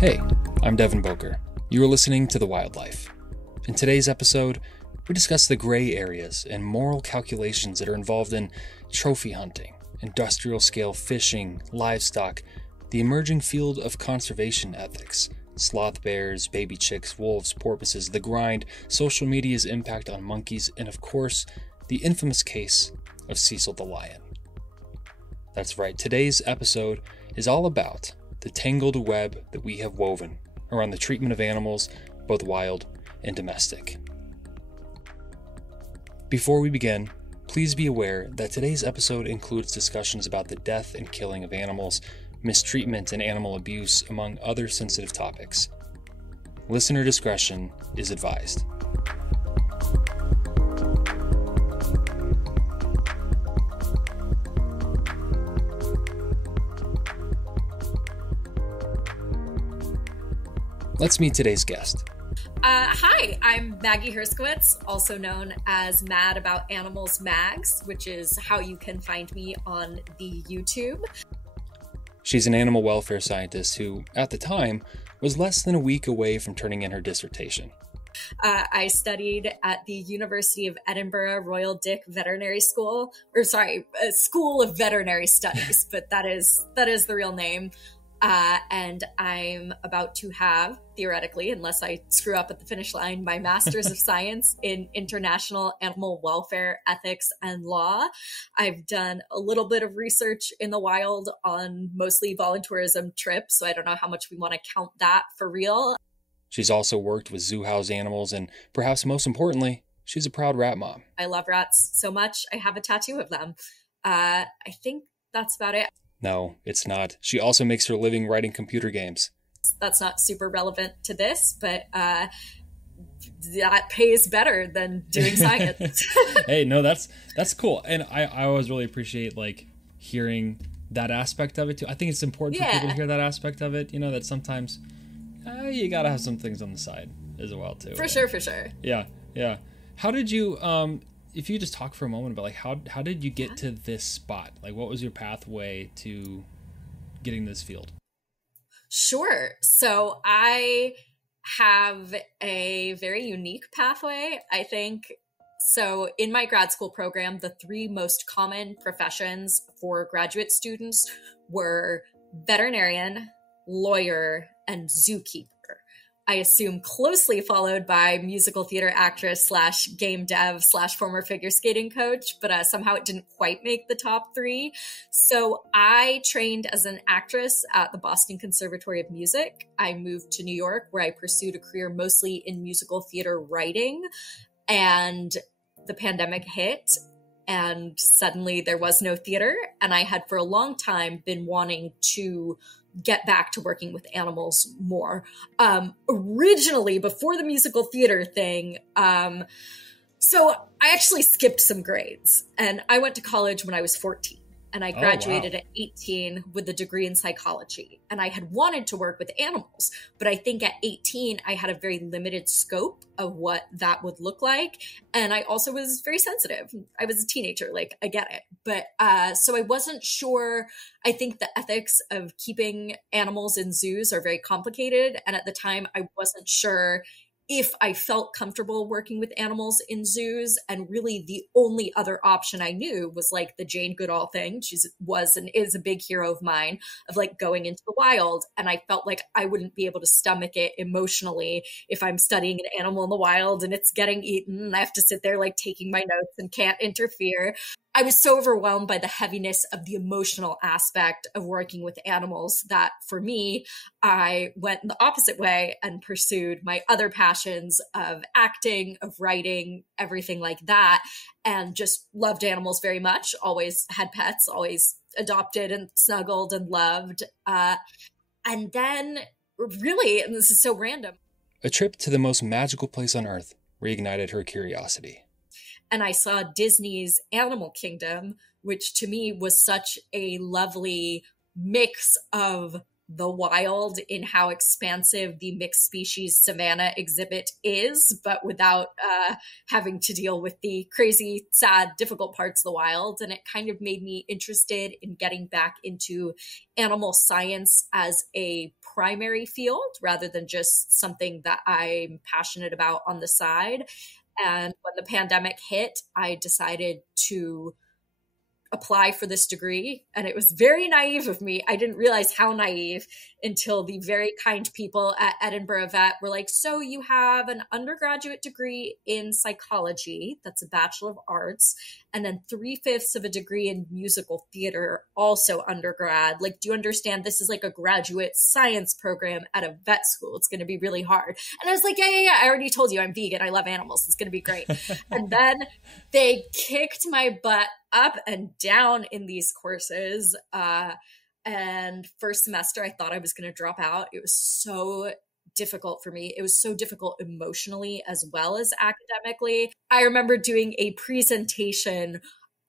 Hey, I'm Devin Boker. You are listening to The Wildlife. In today's episode, we discuss the gray areas and moral calculations that are involved in trophy hunting, industrial scale fishing, livestock, the emerging field of conservation ethics, sloth bears, baby chicks, wolves, porpoises, the grind, social media's impact on monkeys, and of course, the infamous case of Cecil the lion. That's right, today's episode is all about the tangled web that we have woven around the treatment of animals, both wild and domestic. Before we begin, please be aware that today's episode includes discussions about the death and killing of animals, mistreatment and animal abuse, among other sensitive topics. Listener discretion is advised. Let's meet today's guest. Hi, I'm Maggie Herskowitz, also known as Mad About Animals Mags, which is how you can find me on the YouTube. She's an animal welfare scientist who, at the time, was less than a week away from turning in her dissertation. I studied at the University of Edinburgh Royal Dick Veterinary School, School of Veterinary Studies, but that is the real name. And I'm about to have, theoretically, unless I screw up at the finish line, my Master's of Science in International Animal Welfare, Ethics, and Law. I've done a little bit of research in the wild on mostly volunteerism trips, so I don't know how much we want to count that for real. She's also worked with zoo house animals, and perhaps most importantly, she's a proud rat mom. I love rats so much, I have a tattoo of them. I think that's about it. No, it's not. She also makes her living writing computer games. That's not super relevant to this, but that pays better than doing science. Hey, no, that's cool. And I always really appreciate hearing that aspect of it too. I think it's important for people to hear that aspect of it, that sometimes you gotta have some things on the side as well too. For sure. Yeah. How did you if you just talk for a moment about how did you get to this spot? What was your pathway to getting this field? Sure. So I have a very unique pathway, I think. So in my grad school program, the three most common professions for graduate students were veterinarian, lawyer, and zookeeper. I assume closely followed by musical theater actress / game dev / former figure skating coach, but somehow it didn't quite make the top three. So I trained as an actress at the Boston Conservatory of Music. I moved to New York, where I pursued a career mostly in musical theater writing, and the pandemic hit. And suddenly there was no theater. And I had for a long time been wanting to get back to working with animals more. Originally, before the musical theater thing, so I actually skipped some grades. And I went to college when I was 14. And I graduated at 18 with a degree in psychology. And I had wanted to work with animals. But I think at 18, I had a very limited scope of what that would look like. And I also was very sensitive. I was a teenager, I get it. But so I wasn't sure. I think the ethics of keeping animals in zoos are very complicated. And at the time, I wasn't sure if I felt comfortable working with animals in zoos. And really the only other option I knew was the Jane Goodall thing. She was and is a big hero of mine, of going into the wild. And I felt like I wouldn't be able to stomach it emotionally if I'm studying an animal in the wild and it's getting eaten and I have to sit there taking my notes and can't interfere. I was so overwhelmed by the heaviness of the emotional aspect of working with animals that for me, I went in the opposite way and pursued my other passions of acting, of writing, everything like that, and just loved animals very much. Always had pets, always adopted and snuggled and loved. And then really, and this is so random, a trip to the most magical place on earth reignited her curiosity. And I saw Disney's Animal Kingdom, which to me was such a lovely mix of the wild in how expansive the mixed species savanna exhibit is, but without having to deal with the crazy, sad, difficult parts of the wild. And it kind of made me interested in getting back into animal science as a primary field rather than just something that I'm passionate about on the side. And when the pandemic hit, I decided to apply for this degree. And it was very naive of me. I didn't realize how naive until the very kind people at Edinburgh Vet were like, so you have an undergraduate degree in psychology, that's a Bachelor of Arts, and then 3/5 of a degree in musical theater, also undergrad. Like, do you understand this is like a graduate science program at a vet school? It's going to be really hard. And I was like, yeah. I already told you I'm vegan. I love animals. It's going to be great. And then they kicked my butt up and down in these courses. And first semester, I thought I was going to drop out. It was so difficult for me. It was so difficult emotionally as well as academically. I remember doing a presentation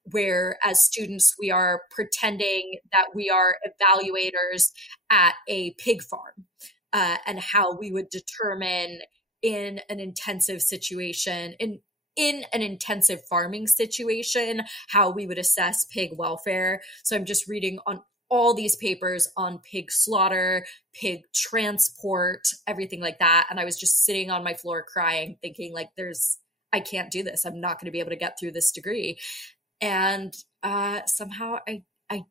where, as students, we are pretending that we are evaluators at a pig farm, and how we would determine in an intensive situation, in an intensive farming situation, how we would assess pig welfare. So I'm just reading on all these papers on pig slaughter, pig transport, everything like that. And I was just sitting on my floor crying, thinking like, I can't do this. I'm not going to be able to get through this degree. And somehow I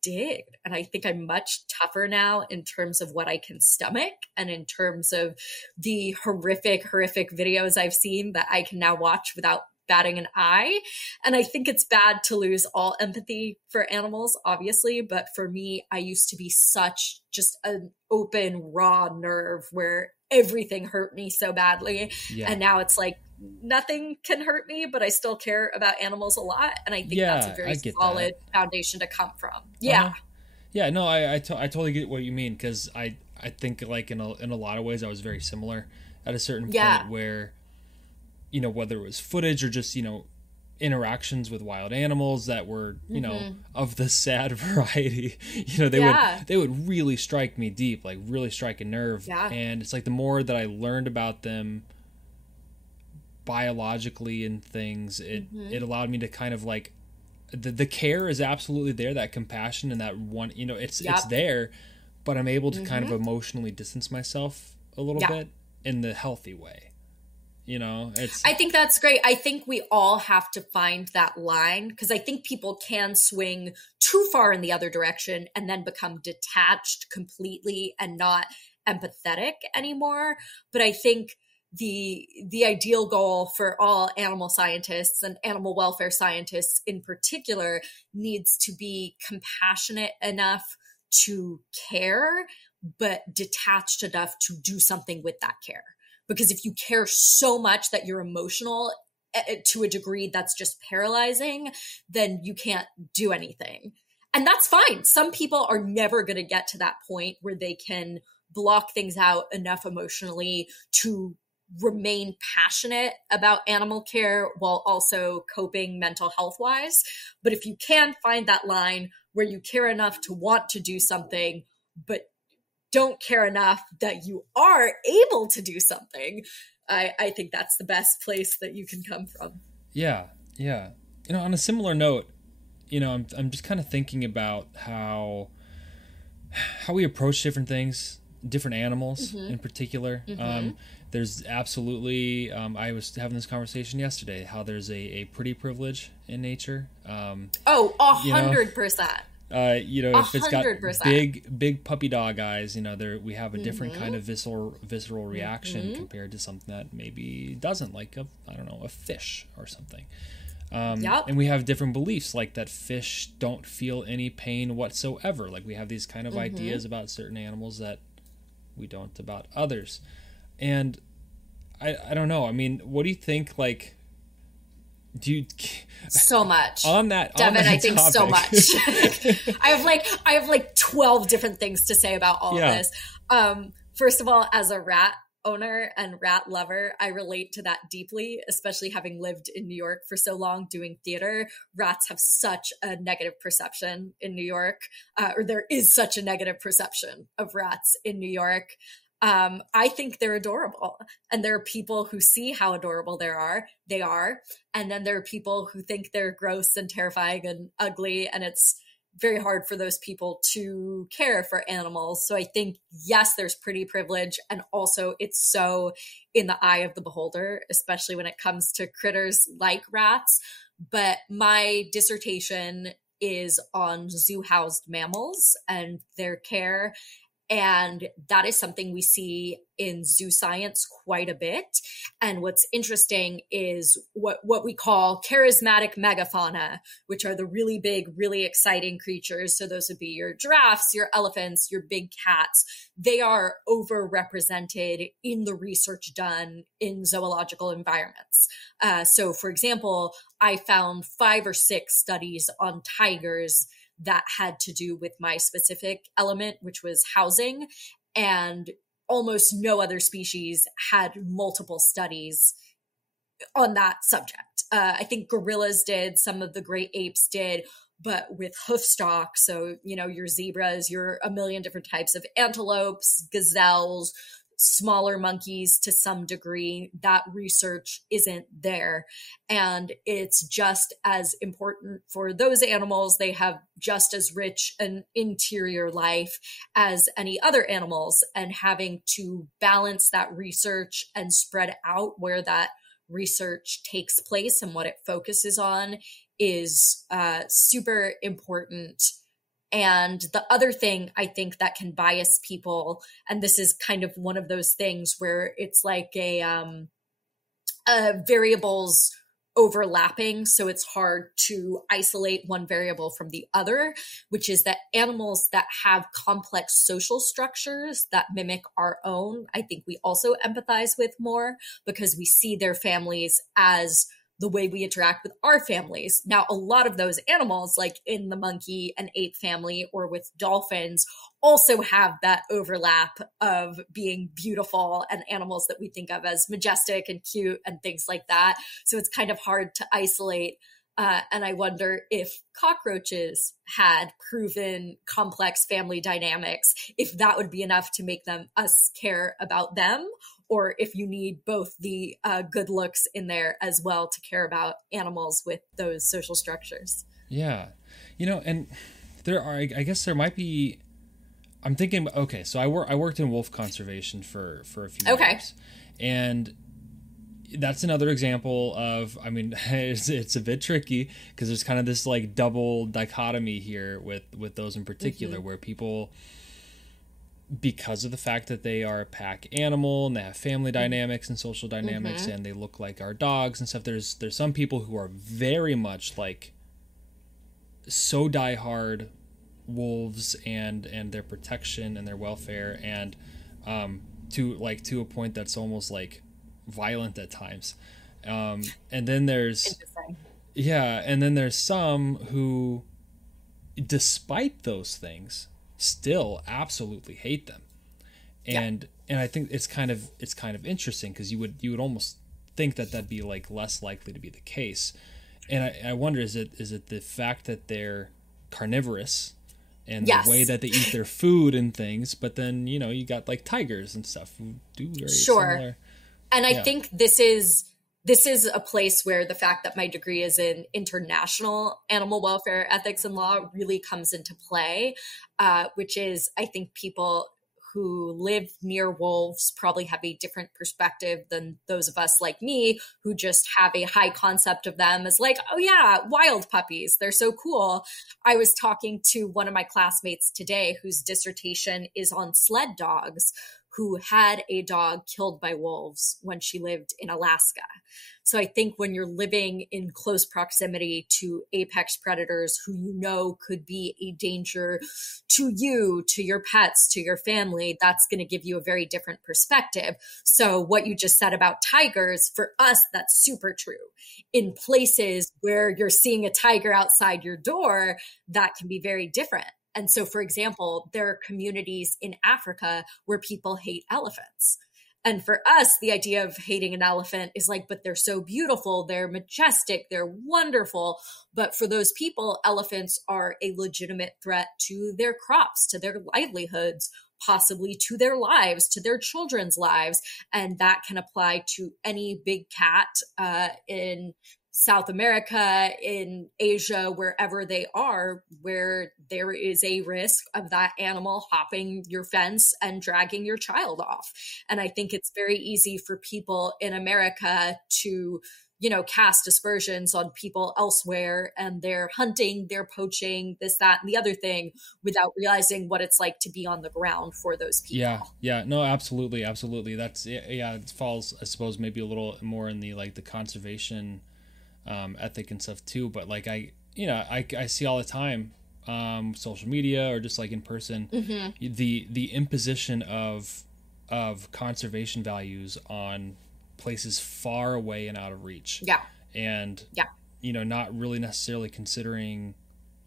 did. And I think I'm much tougher now in terms of what I can stomach and in terms of the horrific videos I've seen that I can now watch without batting an eye. And I think it's bad to lose all empathy for animals, obviously. But for me, I used to be such just an open, raw nerve where everything hurt me so badly. Yeah. And now it's like nothing can hurt me, but I still care about animals a lot. And I think that's a very solid foundation to come from. Yeah. Uh-huh. Yeah, no, I totally get what you mean. Cause I think like in a lot of ways I was very similar at a certain point where, you know, whether it was footage or just, you know, interactions with wild animals that were, you know, of the sad variety, you know, they would really strike me deep, like really strike a nerve. Yeah. And it's like the more that I learned about them biologically and things, it allowed me to kind of like, the care is absolutely there, that compassion and that one, you know, it's there, but I'm able to kind of emotionally distance myself a little bit in the healthy way. You know, I think that's great. I think we all have to find that line, because I think people can swing too far in the other direction and then become detached completely and not empathetic anymore. But I think the ideal goal for all animal scientists and animal welfare scientists in particular needs to be compassionate enough to care, but detached enough to do something with that care. Because if you care so much that you're emotional to a degree that's just paralyzing, then you can't do anything. And that's fine. Some people are never going to get to that point where they can block things out enough emotionally to remain passionate about animal care while also coping mental health wise. But if you can find that line where you care enough to want to do something, but don't care enough that you are able to do something, I think that's the best place that you can come from. Yeah. You know, on a similar note, you know, I'm just kind of thinking about how we approach different things, different animals in particular. There's absolutely, I was having this conversation yesterday, how there's a pretty privilege in nature. 100%. You know, if it's got big puppy dog eyes, you know, we have a different kind of visceral reaction compared to something that maybe doesn't, like a fish or something. And we have different beliefs, like that fish don't feel any pain whatsoever. Like we have these kind of ideas about certain animals that we don't about others. And I don't know. I mean, what do you think? Like, do you so much on that, Devin? On that I think topic. So much. I have like 12 different things to say about all of this. First of all, as a rat owner and rat lover, I relate to that deeply, especially having lived in New York for so long doing theater. Rats have such a negative perception in New York, or there is such a negative perception of rats in New York. I think they're adorable. And there are people who see how adorable they are. And then there are people who think they're gross and terrifying and ugly. And it's very hard for those people to care for animals. So I think, yes, there's pretty privilege. And also it's so in the eye of the beholder, especially when it comes to critters like rats. But my dissertation is on zoo-housed mammals and their care. And that is something we see in zoo science quite a bit. And what's interesting is what we call charismatic megafauna, which are the really big, really exciting creatures. So those would be your giraffes, your elephants, your big cats. They are overrepresented in the research done in zoological environments. So for example, I found 5 or 6 studies on tigers that had to do with my specific element, which was housing. And almost no other species had multiple studies on that subject. I think gorillas did, some of the great apes did, but with hoofstock. So, your zebras, your a million different types of antelopes, gazelles, smaller monkeys to some degree, that research isn't there. And it's just as important for those animals. They have just as rich an interior life as any other animals. And having to balance that research and spread out where that research takes place and what it focuses on is super important. And the other thing I think that can bias people, and this is kind of one of those things where it's like a variables overlapping. So it's hard to isolate one variable from the other, which is that animals that have complex social structures that mimic our own, I think we also empathize with more because we see their families as the way we interact with our families. Now, a lot of those animals, like in the monkey and ape family or with dolphins, also have that overlap of being beautiful and animals that we think of as majestic and cute and things like that. So it's kind of hard to isolate. And I wonder if cockroaches had proven complex family dynamics, if that would be enough to make us care about them, or if you need both the good looks in there as well to care about animals with those social structures. Yeah. And I guess there might be, I'm thinking, okay, so I worked in wolf conservation for a few years. And that's another example of, it's a bit tricky because there's kind of this like double dichotomy here with those in particular, where people, because of the fact that they are a pack animal and they have family dynamics and social dynamics and they look like our dogs and stuff, there's some people who are very much like so diehard wolves and their protection and their welfare, and to a point that's almost like violent at times. And then there's some who, despite those things, still absolutely hate them. And I think it's kind of interesting because you would almost think that that'd be like less likely to be the case. And I wonder, is it the fact that they're carnivorous and the way that they eat their food and things, but then you got like tigers and stuff who do very similar. And I think this is a place where the fact that my degree is in international animal welfare ethics and law really comes into play, which is, I think people who live near wolves probably have a different perspective than those of us like me who just have a high concept of them as like, oh yeah, wild puppies, they're so cool. I was talking to one of my classmates today whose dissertation is on sled dogs, who had a dog killed by wolves when she lived in Alaska. So I think when you're living in close proximity to apex predators who could be a danger to you, to your pets, to your family, that's going to give you a very different perspective. So what you just said about tigers, for us, that's super true. In places where you're seeing a tiger outside your door, that can be very different. And so, for example, there are communities in Africa where people hate elephants. And for us, the idea of hating an elephant is like, but they're so beautiful, they're majestic, they're wonderful. But for those people, elephants are a legitimate threat to their crops, to their livelihoods, possibly to their lives, to their children's lives. And that can apply to any big cat in South America, in Asia, wherever they are, where there is a risk of that animal hopping your fence and dragging your child off. And I think it's very easy for people in America to, cast aspersions on people elsewhere, and they're hunting, they're poaching, this, that, and the other thing, without realizing what it's like to be on the ground for those people. Yeah, no, absolutely. That's, it falls, I suppose, maybe a little more in the, like, the conservation ethic and stuff too, but like I see all the time, social media or just like in person, the imposition of conservation values on places far away and out of reach. And not really necessarily considering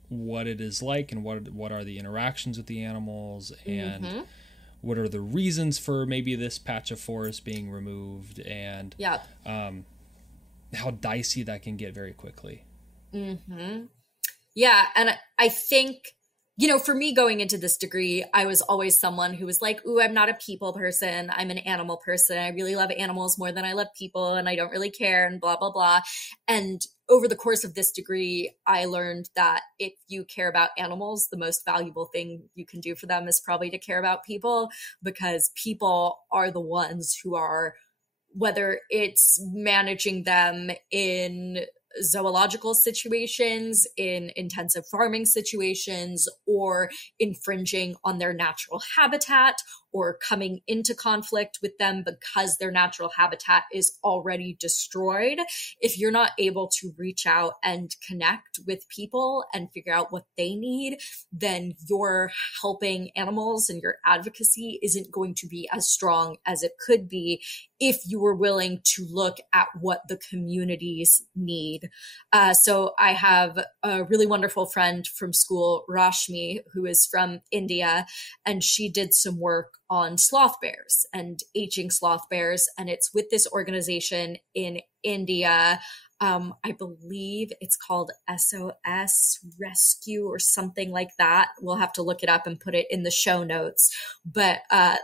what it is like and what are the interactions with the animals, and what are the reasons for maybe this patch of forest being removed, and how dicey that can get very quickly. Yeah. And I think, for me going into this degree, I was always someone who was like, ooh, I'm not a people person. I'm an animal person. I really love animals more than I love people, and I don't really care, and blah, blah, blah. And over the course of this degree, I learned that if you care about animals, the most valuable thing you can do for them is probably to care about people, because people are the ones who are, whether it's managing them in zoological situations, in intensive farming situations, or infringing on their natural habitat, or coming into conflict with them because their natural habitat is already destroyed. If you're not able to reach out and connect with people and figure out what they need, then your helping animals and your advocacy isn't going to be as strong as it could be if you were willing to look at what the communities need. So I have a really wonderful friend from school, Rashmi, who is from India, and she did some work on sloth bears and aging sloth bears. And it's with this organization in India. I believe it's called SOS Rescue or something like that. We'll have to look it up and put it in the show notes. But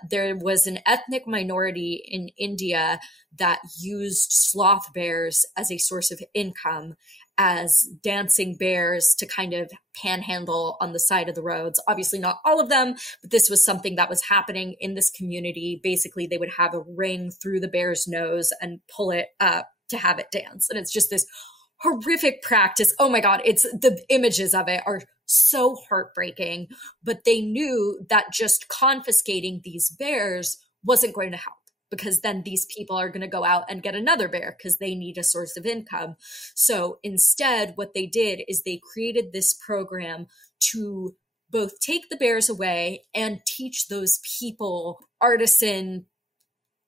there was an ethnic minority in India that used sloth bears as a source of income, as dancing bears to kind of panhandle on the side of the roads. Obviously not all of them, but this was something that was happening in this community. Basically, they would have a ring through the bear's nose and pull it up to have it dance. And it's just this horrific practice. Oh my God, it's the images of it are so heartbreaking, but they knew that just confiscating these bears wasn't going to help, because then these people are going to go out and get another bear because they need a source of income. So instead, what they did is they created this program to both take the bears away and teach those people artisan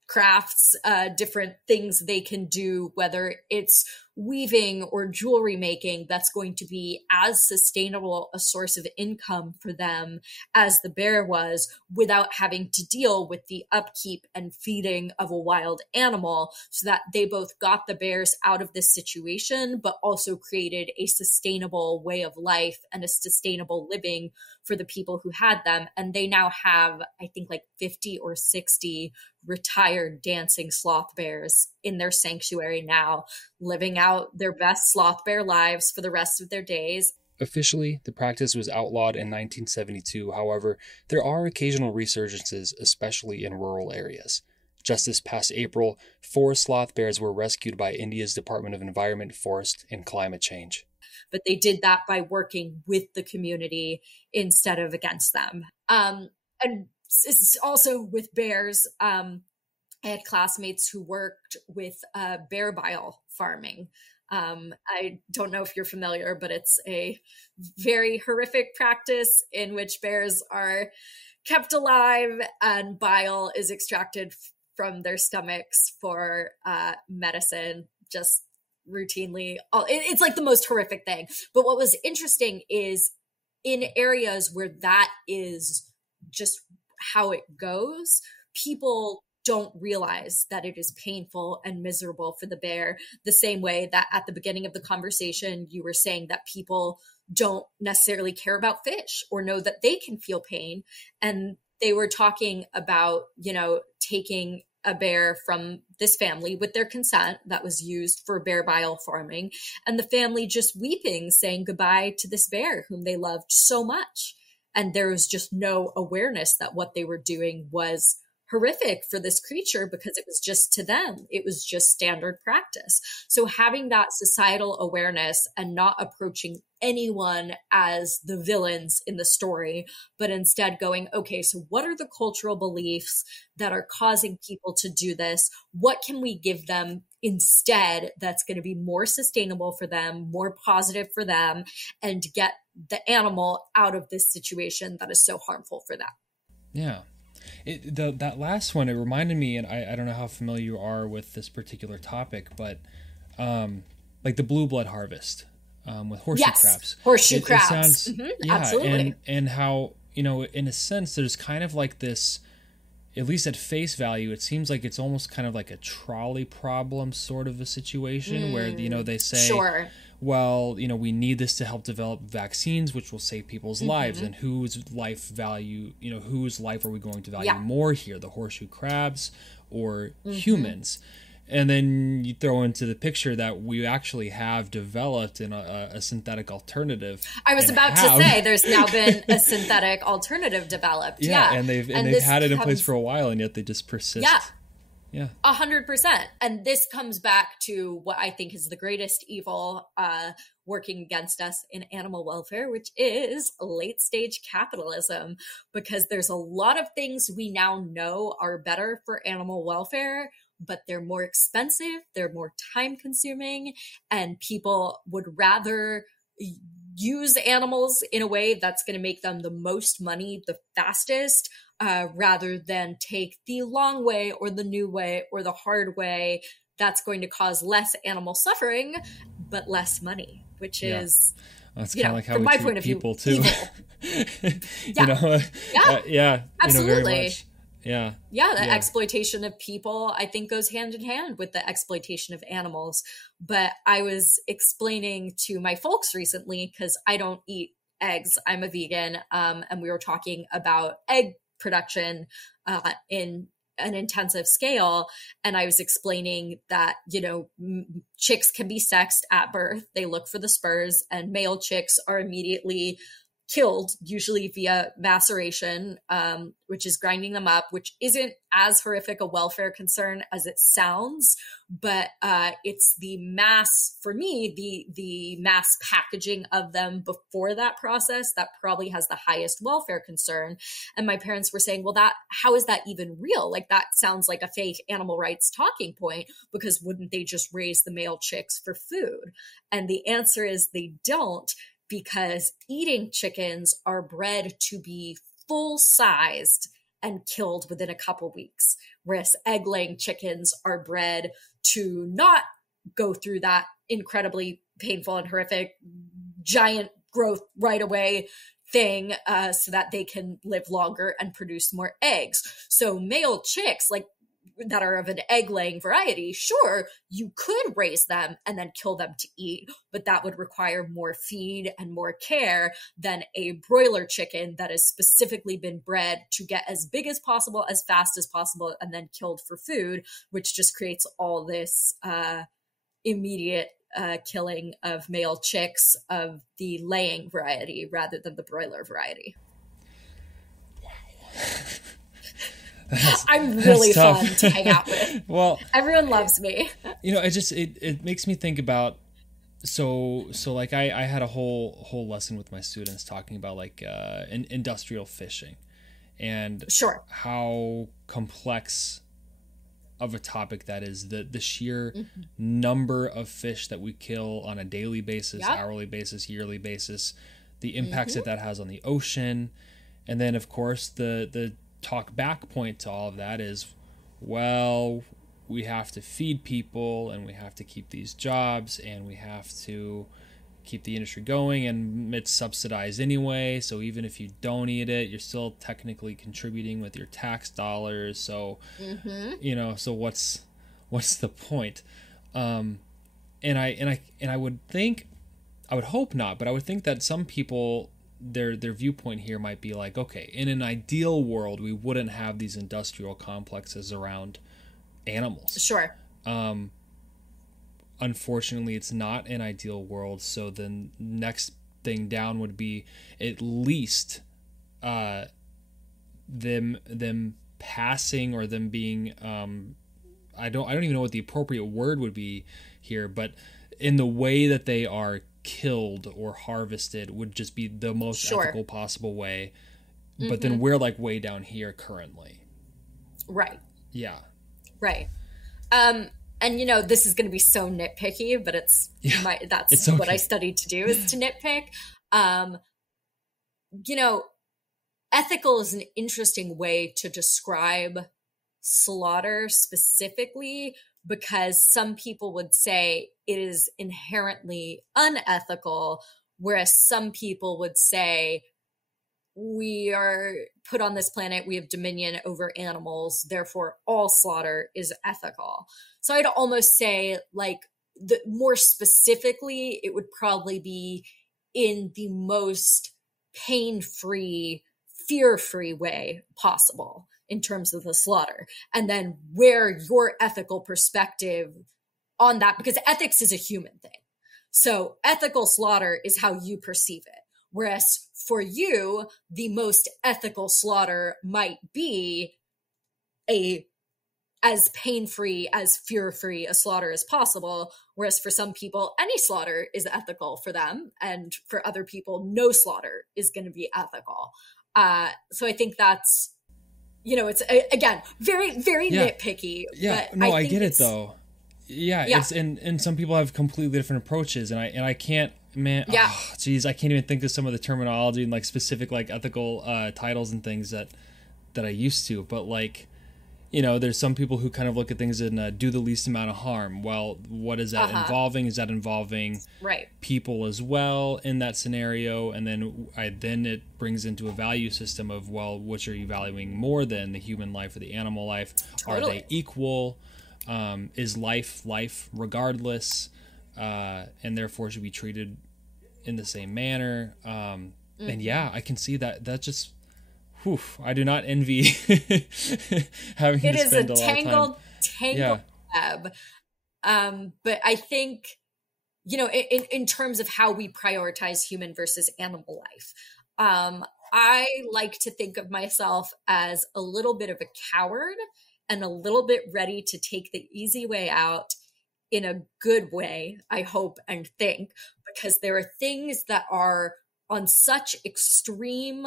crafts, different things they can do, whether it's weaving or jewelry making, that's going to be as sustainable a source of income for them as the bear was, without having to deal with the upkeep and feeding of a wild animal, so that they both got the bears out of this situation, but also created a sustainable way of life and a sustainable living for the people who had them. And they now have, I think, like 50 or 60 retired dancing sloth bears in their sanctuary now, living out their best sloth bear lives for the rest of their days. Officially, the practice was outlawed in 1972. However, there are occasional resurgences, especially in rural areas. Just this past April, 4 sloth bears were rescued by India's Department of Environment, Forest, and Climate Change. But they did that by working with the community instead of against them. And also with bears, I had classmates who worked with bear bile farming. I don't know if you're familiar, but it's a very horrific practice in which bears are kept alive and bile is extracted from their stomachs for medicine, just routinely. It's like the most horrific thing. But what was interesting is in areas where that is just how it goes, people don't realize that it is painful and miserable for the bear, the same way that at the beginning of the conversation, you were saying that people don't necessarily care about fish or know that they can feel pain. And they were talking about, taking a bear from this family with their consent that was used for bear bile farming, and the family just weeping, saying goodbye to this bear whom they loved so much. And there was just no awareness that what they were doing was horrific for this creature, because it was just, to them, it was just standard practice. So having that societal awareness and not approaching anyone as the villains in the story, but instead going, okay, so what are the cultural beliefs that are causing people to do this? What can we give them instead that's going to be more sustainable for them, more positive for them, and get the animal out of this situation that is so harmful for them? Yeah. That last one, it reminded me, and I don't know how familiar you are with this particular topic, but like the blue blood harvest with horseshoe crabs. Horseshoe crabs. It sounds, yeah, absolutely. And how, in a sense, there's kind of like this, at least at face value, it seems like it's almost kind of like a trolley problem sort of a situation where, they say, sure, well, we need this to help develop vaccines, which will save people's lives. And whose life value, whose life are we going to value more here, the horseshoe crabs or humans? And then you throw into the picture that we actually have developed in a synthetic alternative. I was about to say there's now been a synthetic alternative developed. Yeah. And they've had it in place for a while, and yet they just persist. Yeah. 100%. And this comes back to what I think is the greatest evil working against us in animal welfare, which is late stage capitalism, because there's a lot of things we now know are better for animal welfare, but they're more expensive, they're more time consuming, and people would rather use animals in a way that's going to make them the most money the fastest, rather than take the long way or the new way or the hard way that's going to cause less animal suffering, but less money, which is, that's kind of like how from we my treat point of view, people too. Absolutely. Very much. The exploitation of people, I think, goes hand in hand with the exploitation of animals. But I was explaining to my folks recently, because I don't eat eggs, I'm a vegan, and we were talking about egg production in an intensive scale. And I was explaining that, chicks can be sexed at birth. They look for the spurs, and male chicks are immediately killed, usually via maceration, which is grinding them up, which isn't as horrific a welfare concern as it sounds, but it's the mass, for me, the mass packaging of them before that process that probably has the highest welfare concern. And my parents were saying, well, how is that even real? Like, that sounds like a fake animal rights talking point, because wouldn't they just raise the male chicks for food? And the answer is they don't, because eating chickens are bred to be full-sized and killed within a couple weeks, whereas egg-laying chickens are bred to not go through that incredibly painful and horrific giant growth right away thing, so that they can live longer and produce more eggs. So male chicks, like, that are of an egg-laying variety, sure, you could raise them and then kill them to eat, but that would require more feed and more care than a broiler chicken that has specifically been bred to get as big as possible, as fast as possible, and then killed for food, which just creates all this immediate killing of male chicks of the laying variety rather than the broiler variety. I'm really fun to hang out with. Well, everyone loves me. It makes me think about, so like I had a whole lesson with my students talking about like industrial fishing, and how complex of a topic that is, the sheer number of fish that we kill on a daily basis, hourly basis, yearly basis, the impacts that has on the ocean, and then of course the talk back point to all of that is, well, we have to feed people, and we have to keep these jobs, and we have to keep the industry going, and it's subsidized anyway. So even if you don't eat it, you're still technically contributing with your tax dollars. So, so what's the point? And I would think, I would hope not, but I would think that some people, their viewpoint here might be like, okay, in an ideal world, we wouldn't have these industrial complexes around animals. Sure. Unfortunately, it's not an ideal world. So the next thing down would be at least them passing, or them being I don't even know what the appropriate word would be here, but in the way that they are killed or harvested would just be the most ethical possible way. But then we're like way down here currently. Right. Yeah. Right. And this is going to be so nitpicky, but that's okay. What I studied to do, is to nitpick. Ethical is an interesting way to describe slaughter specifically, because some people would say it is inherently unethical, whereas some people would say we are put on this planet, we have dominion over animals, therefore all slaughter is ethical. So I'd almost say, like, the more specifically, it would probably be in the most pain-free, fear-free way possible in terms of the slaughter. And then where your ethical perspective on that, because ethics is a human thing. So ethical slaughter is how you perceive it. Whereas for you, the most ethical slaughter might be as pain-free, as fear-free a slaughter as possible. Whereas for some people, any slaughter is ethical for them. And for other people, no slaughter is going to be ethical. So I think that's, it's, again, very, very nitpicky. Yeah, but no, I get it though. Yeah. It's, and some people have completely different approaches, and I can't, man, I can't even think of some of the terminology and like specific like ethical titles and things that I used to, but like, there's some people who kind of look at things and do the least amount of harm. Well, what is that involving? Is that involving people as well in that scenario? And then it brings into a value system of, well, which are you valuing more than, the human life or the animal life? Totally. Are they equal? Is life regardless? And therefore should be treated in the same manner. And I can see that just, I do not envy having to spend a lot of time. It is a tangled web. But I think, in terms of how we prioritize human versus animal life, I like to think of myself as a little bit of a coward and a little bit ready to take the easy way out in a good way, I hope and think, because there are things that are on such extreme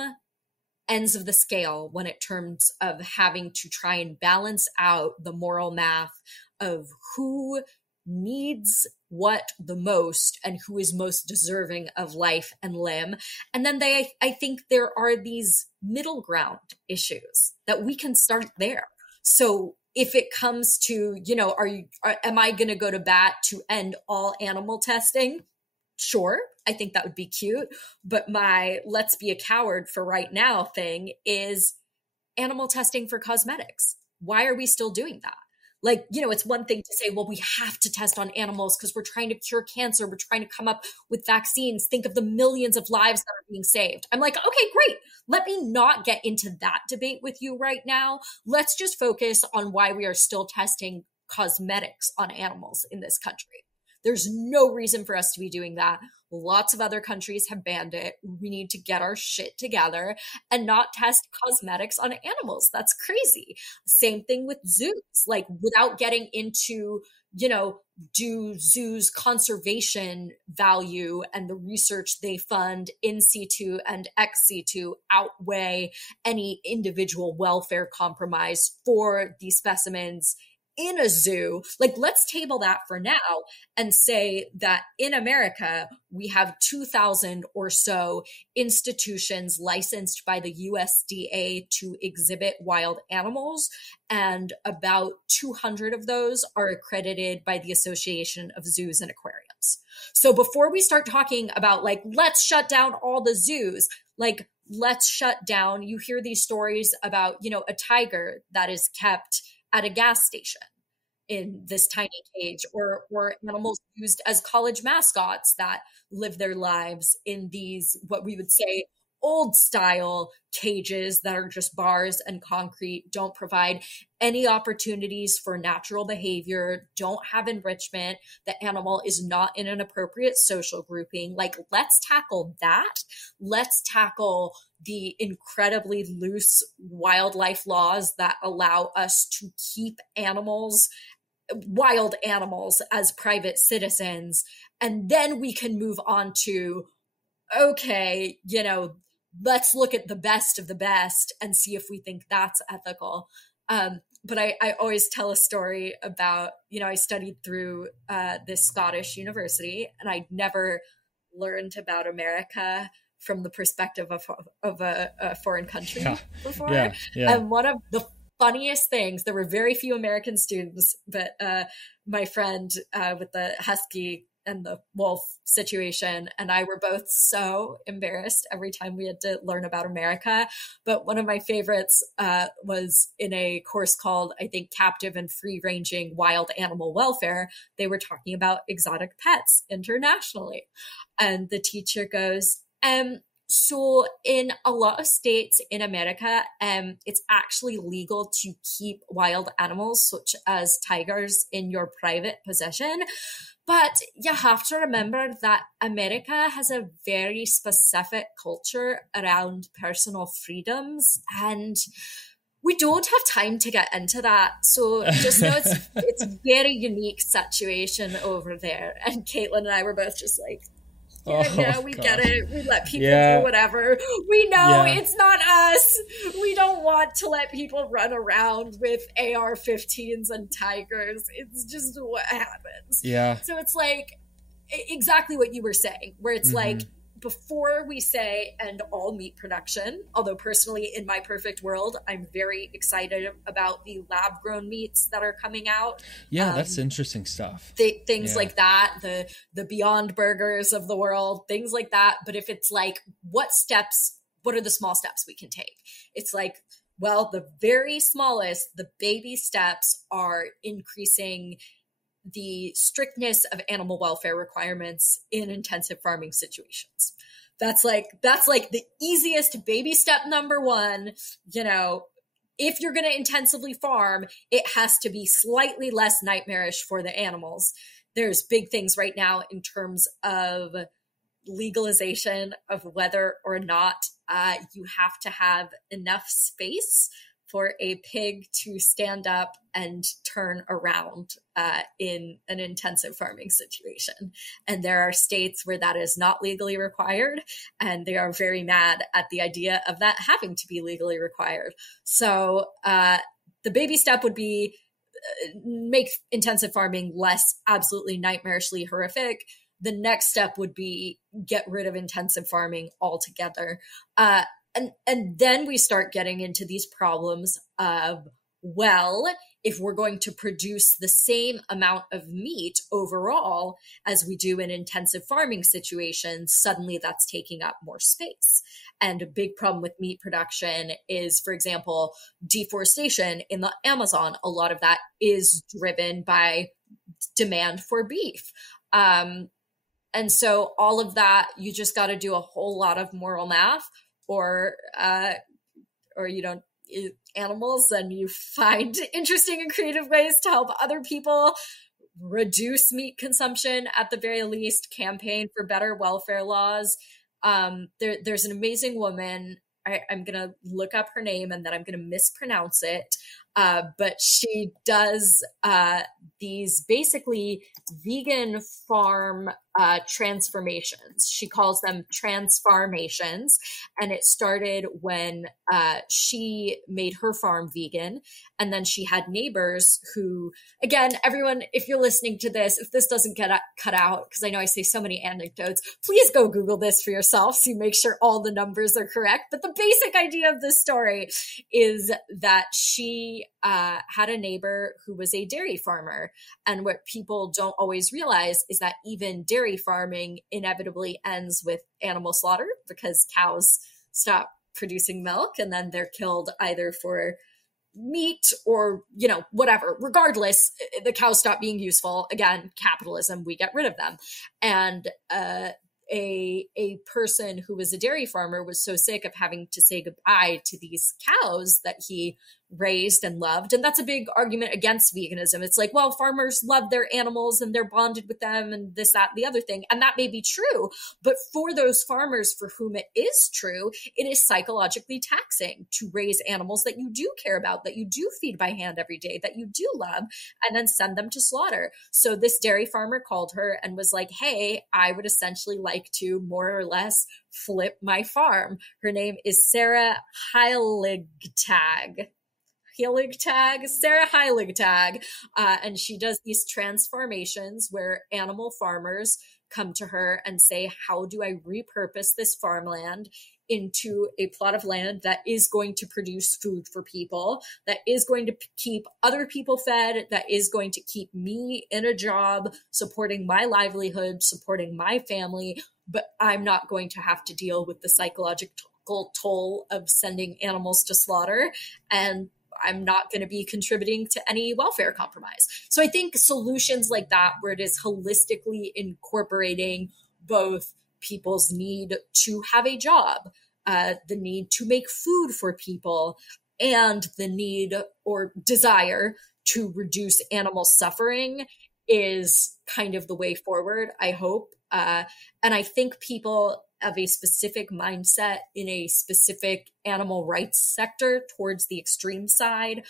ends of the scale when it terms of having to try and balance out the moral math of who needs what the most and who is most deserving of life and limb. And then I think there are these middle ground issues that we can start there. So if it comes to, am I going to go to bat to end all animal testing? Sure, I think that would be cute. But my let's be a coward for right now thing is animal testing for cosmetics. Why are we still doing that? Like, it's one thing to say, well, we have to test on animals because we're trying to cure cancer. We're trying to come up with vaccines. Think of the millions of lives that are being saved. I'm like, okay, great. Let me not get into that debate with you right now. Let's just focus on why we are still testing cosmetics on animals in this country. There's no reason for us to be doing that. Lots of other countries have banned it. We need to get our shit together and not test cosmetics on animals. That's crazy. Same thing with zoos. Like, without getting into, do zoos conservation value and the research they fund in situ and ex situ outweigh any individual welfare compromise for these specimens in a zoo? Like, let's table that for now and say that in America, we have 2,000 or so institutions licensed by the USDA to exhibit wild animals. And about 200 of those are accredited by the Association of Zoos and Aquariums. zoos. So before we start talking about like, let's shut down all the zoos, like, let's shut down. You hear these stories about, you know, a tiger that is kept at a gas station in this tiny cage, or animals used as college mascots that live their lives in these, what we would say, old style cages that are just bars and concrete, don't provide any opportunities for natural behavior, don't have enrichment. The animal is not in an appropriate social grouping. Like, let's tackle that. Let's tackle the incredibly loose wildlife laws that allow us to keep animals, wild animals, as private citizens. And then we can move on to, okay, you know, let's look at the best of the best and see if we think that's ethical. But I always tell a story about, you know, I studied through this Scottish university, and I never learned about America from the perspective of a foreign country before. Yeah. And one of the funniest things, there were very few American students, but my friend with the husky and the wolf situation and I were both so embarrassed every time we had to learn about America. But one of my favorites was in a course called, I think, Captive and Free Ranging Wild Animal Welfare. They were talking about exotic pets internationally. And the teacher goes, so in a lot of states in America, it's actually legal to keep wild animals such as tigers in your private possession. But you have to remember that America has a very specific culture around personal freedoms, and we don't have time to get into that. So just know it's a very unique situation over there. And Caitlin and I were both just like, yeah, we get it. We let people do whatever. We know it's not us. We don't want to let people run around with AR-15s and tigers. It's just what happens. Yeah. So it's like exactly what you were saying, where it's like, before we say end all meat production, although personally in my perfect world, I'm very excited about the lab grown meats that are coming out. Yeah, that's interesting stuff. Things like that, the Beyond Burgers of the world, things like that. But if it's like, what are the small steps we can take? It's like, well, the very smallest, the baby steps are increasing the strictness of animal welfare requirements in intensive farming situations. That's like the easiest baby step number one. You know, if you're going to intensively farm, it has to be slightly less nightmarish for the animals. There's big things right now in terms of legalization of whether or not you have to have enough space for a pig to stand up and turn around in an intensive farming situation. And there are states where that is not legally required, and they are very mad at the idea of that having to be legally required. So the baby step would be make intensive farming less absolutely nightmarishly horrific. The next step would be get rid of intensive farming altogether. And then we start getting into these problems of, well, if we're going to produce the same amount of meat overall as we do in intensive farming situations, suddenly that's taking up more space. And a big problem with meat production is, for example, deforestation in the Amazon. A lot of that is driven by demand for beef. And so all of that, you just got to do a whole lot of moral math, or you don't eat animals, and you find interesting and creative ways to help other people reduce meat consumption, at the very least, campaign for better welfare laws. There's an amazing woman. I'm going to look up her name and then I'm going to mispronounce it. But she does these basically vegan farm transformations. She calls them transfarmations. And it started when she made her farm vegan. And then she had neighbors who, again, everyone, if you're listening to this, if this doesn't get cut out, because I know I say so many anecdotes, please go Google this for yourself so you make sure all the numbers are correct. But the basic idea of this story is that she she had a neighbor who was a dairy farmer. And what people don't always realize is that even dairy farming inevitably ends with animal slaughter, because cows stop producing milk and then they're killed either for meat or, you know, whatever. Regardless, the cows stop being useful. Again, capitalism, we get rid of them. And a person who was a dairy farmer was so sick of having to say goodbye to these cows that he raised and loved. And that's a big argument against veganism. It's like, well, farmers love their animals and they're bonded with them and this, that, the other thing. And that may be true. But for those farmers for whom it is true, it is psychologically taxing to raise animals that you do care about, that you do feed by hand every day, that you do love, and then send them to slaughter. So this dairy farmer called her and was like, hey, I would essentially like to more or less flip my farm. Her name is Sarah Sarah Heiligtag. And she does these transformations where animal farmers come to her and say, how do I repurpose this farmland into a plot of land that is going to produce food for people, that is going to keep other people fed, that is going to keep me in a job, supporting my livelihood, supporting my family, but I'm not going to have to deal with the psychological toll of sending animals to slaughter. And I'm not going to be contributing to any welfare compromise. So I think solutions like that, where it is holistically incorporating both people's need to have a job, the need to make food for people, and the need or desire to reduce animal suffering is kind of the way forward, I hope. And I think people of a specific mindset in a specific animal rights sector towards the extreme side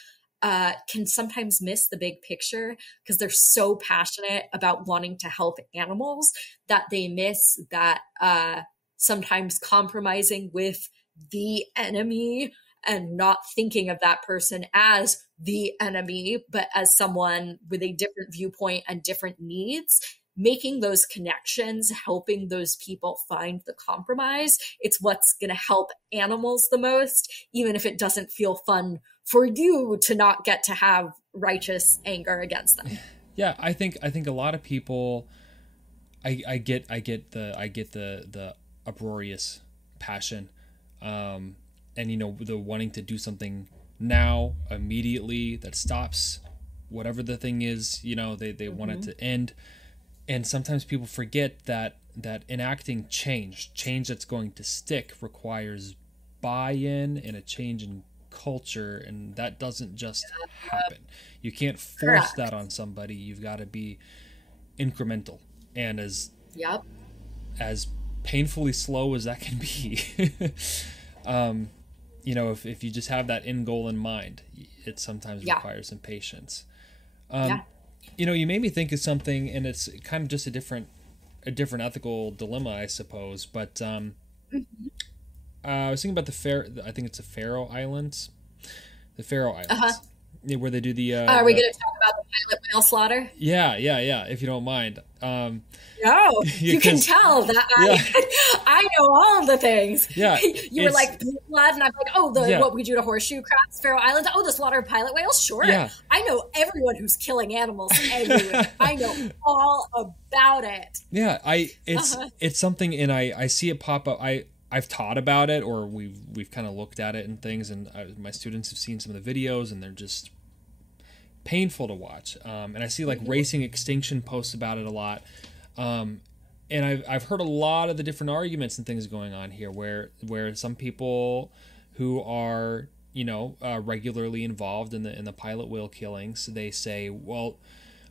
can sometimes miss the big picture because they're so passionate about wanting to help animals that they miss that sometimes compromising with the enemy and not thinking of that person as the enemy, but as someone with a different viewpoint and different needs. Making those connections, helping those people find the compromise, it's what's going to help animals the most, even if it doesn't feel fun for you to not get to have righteous anger against them. Yeah, I think a lot of people, I get the uproarious passion, and you know, the wanting to do something now, immediately, that stops whatever the thing is. You know, they want it to end. And sometimes people forget that enacting change that's going to stick requires buy-in and a change in culture, and that doesn't just happen. You can't force that on somebody. You've got to be incremental and as painfully slow as that can be. You know, if you just have that end goal in mind, it sometimes requires some patience. You know, you made me think of something, and it's kind of just a different ethical dilemma, I suppose. But I was thinking about I think it's the Faroe Islands. The Faroe Islands. Where they do the... Are we going to talk about the pilot whale slaughter? Yeah, if you don't mind. No, you can tell that I know all of the things. Yeah. You were like, blood, and I'm like, what we do to horseshoe crabs, Faroe Islands? Oh, the slaughter of pilot whales? Sure. Yeah. I know everyone who's killing animals everywhere. I know all about it. Yeah, it's something, and I see it pop up. I've taught about it, or we've kind of looked at it and things, and my students have seen some of the videos, and they're just painful to watch. And I see like Racing Extinction posts about it a lot. And I've heard a lot of the different arguments and things going on here, where some people who are, you know, regularly involved in the pilot whale killings, they say, well,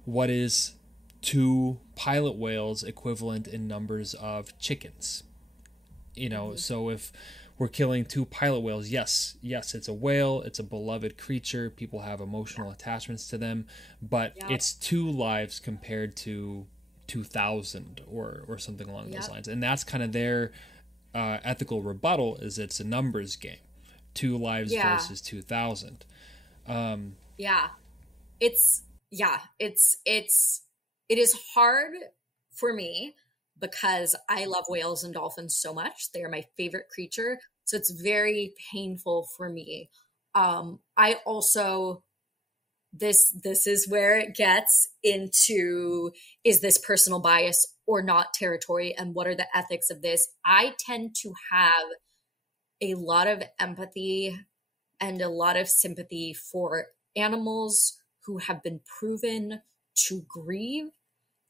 what is 2 pilot whales equivalent in numbers of chickens? You know, so if we're killing 2 pilot whales, yes, it's a whale, it's a beloved creature, people have emotional attachments to them, but it's 2 lives compared to 2,000 or something along those lines. And that's kind of their ethical rebuttal, is it's a numbers game. 2 lives versus 2,000. It is hard for me because I love whales and dolphins so much. They are my favorite creature. So it's very painful for me I also, this is where it gets into, is this personal bias or not territory, and what are the ethics of this? I tend to have a lot of empathy and a lot of sympathy for animals who have been proven to grieve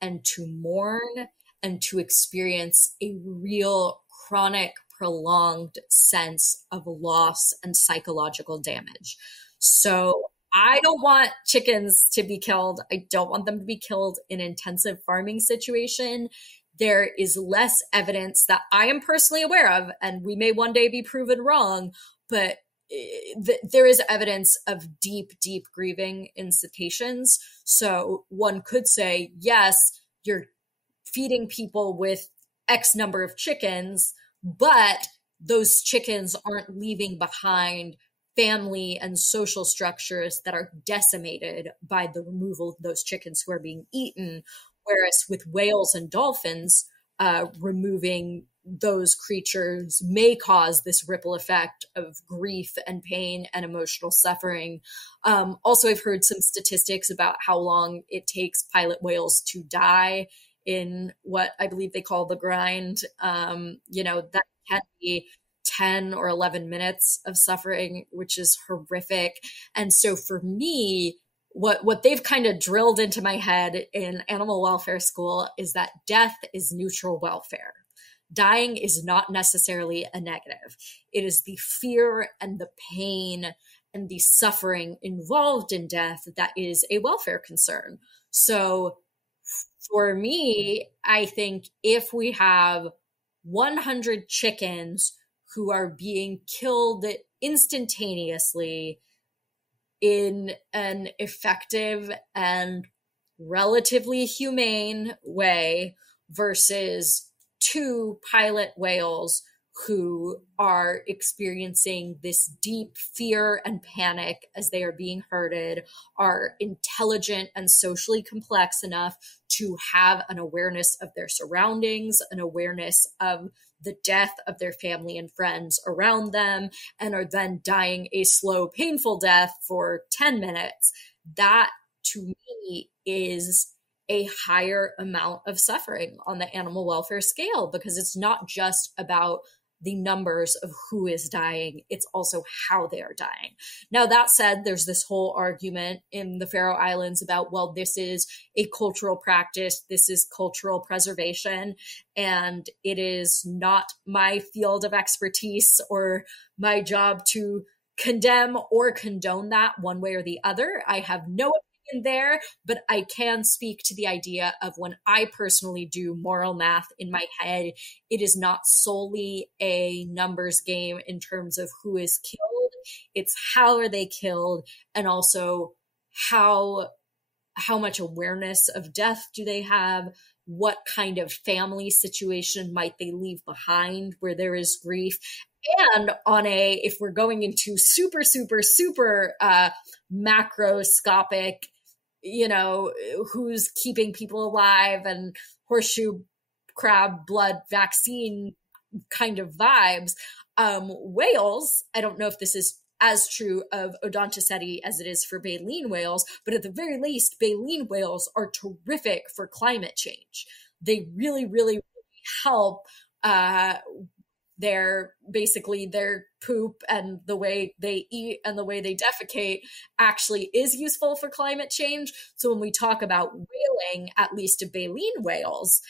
and to mourn and to experience a real chronic, prolonged sense of loss and psychological damage. So I don't want chickens to be killed. I don't want them to be killed in intensive farming situation. There is less evidence that I am personally aware of, and we may one day be proven wrong, but there is evidence of deep, deep grieving in cetaceans. So one could say, yes, you're feeding people with X number of chickens, but those chickens aren't leaving behind family and social structures that are decimated by the removal of those chickens who are being eaten. Whereas with whales and dolphins, removing those creatures may cause this ripple effect of grief and pain and emotional suffering. Also, I've heard some statistics about how long it takes pilot whales to die in what I believe they call the grind. That can be 10 or 11 minutes of suffering, which is horrific. And so for me, what they've kind of drilled into my head in animal welfare school is that death is neutral welfare. Dying is not necessarily a negative. It is the fear and the pain and the suffering involved in death that is a welfare concern. So for me, I think if we have 100 chickens who are being killed instantaneously in an effective and relatively humane way versus 2 pilot whales who are experiencing this deep fear and panic as they are being herded, are intelligent and socially complex enough to have an awareness of their surroundings, an awareness of the death of their family and friends around them, and are then dying a slow, painful death for 10 minutes. That, to me, is a higher amount of suffering on the animal welfare scale, because it's not just about the numbers of who is dying, it's also how they are dying. Now, that said, there's this whole argument in the Faroe Islands about, well, this is a cultural practice, this is cultural preservation, and it is not my field of expertise or my job to condemn or condone that one way or the other. I have no opinion there, but I can speak to the idea of when I personally do moral math in my head, it is not solely a numbers game in terms of who is killed. It's how are they killed, and also how much awareness of death do they have? What kind of family situation might they leave behind where there is grief? And on if we're going into super, super, super macroscopic, who's keeping people alive and horseshoe crab blood vaccine kind of vibes, whales, I don't know if this is as true of Odontoceti as it is for baleen whales, but at the very least, baleen whales are terrific for climate change. They really, really, really help their poop and the way they eat and the way they defecate actually is useful for climate change. So when we talk about whaling, at least to baleen whales,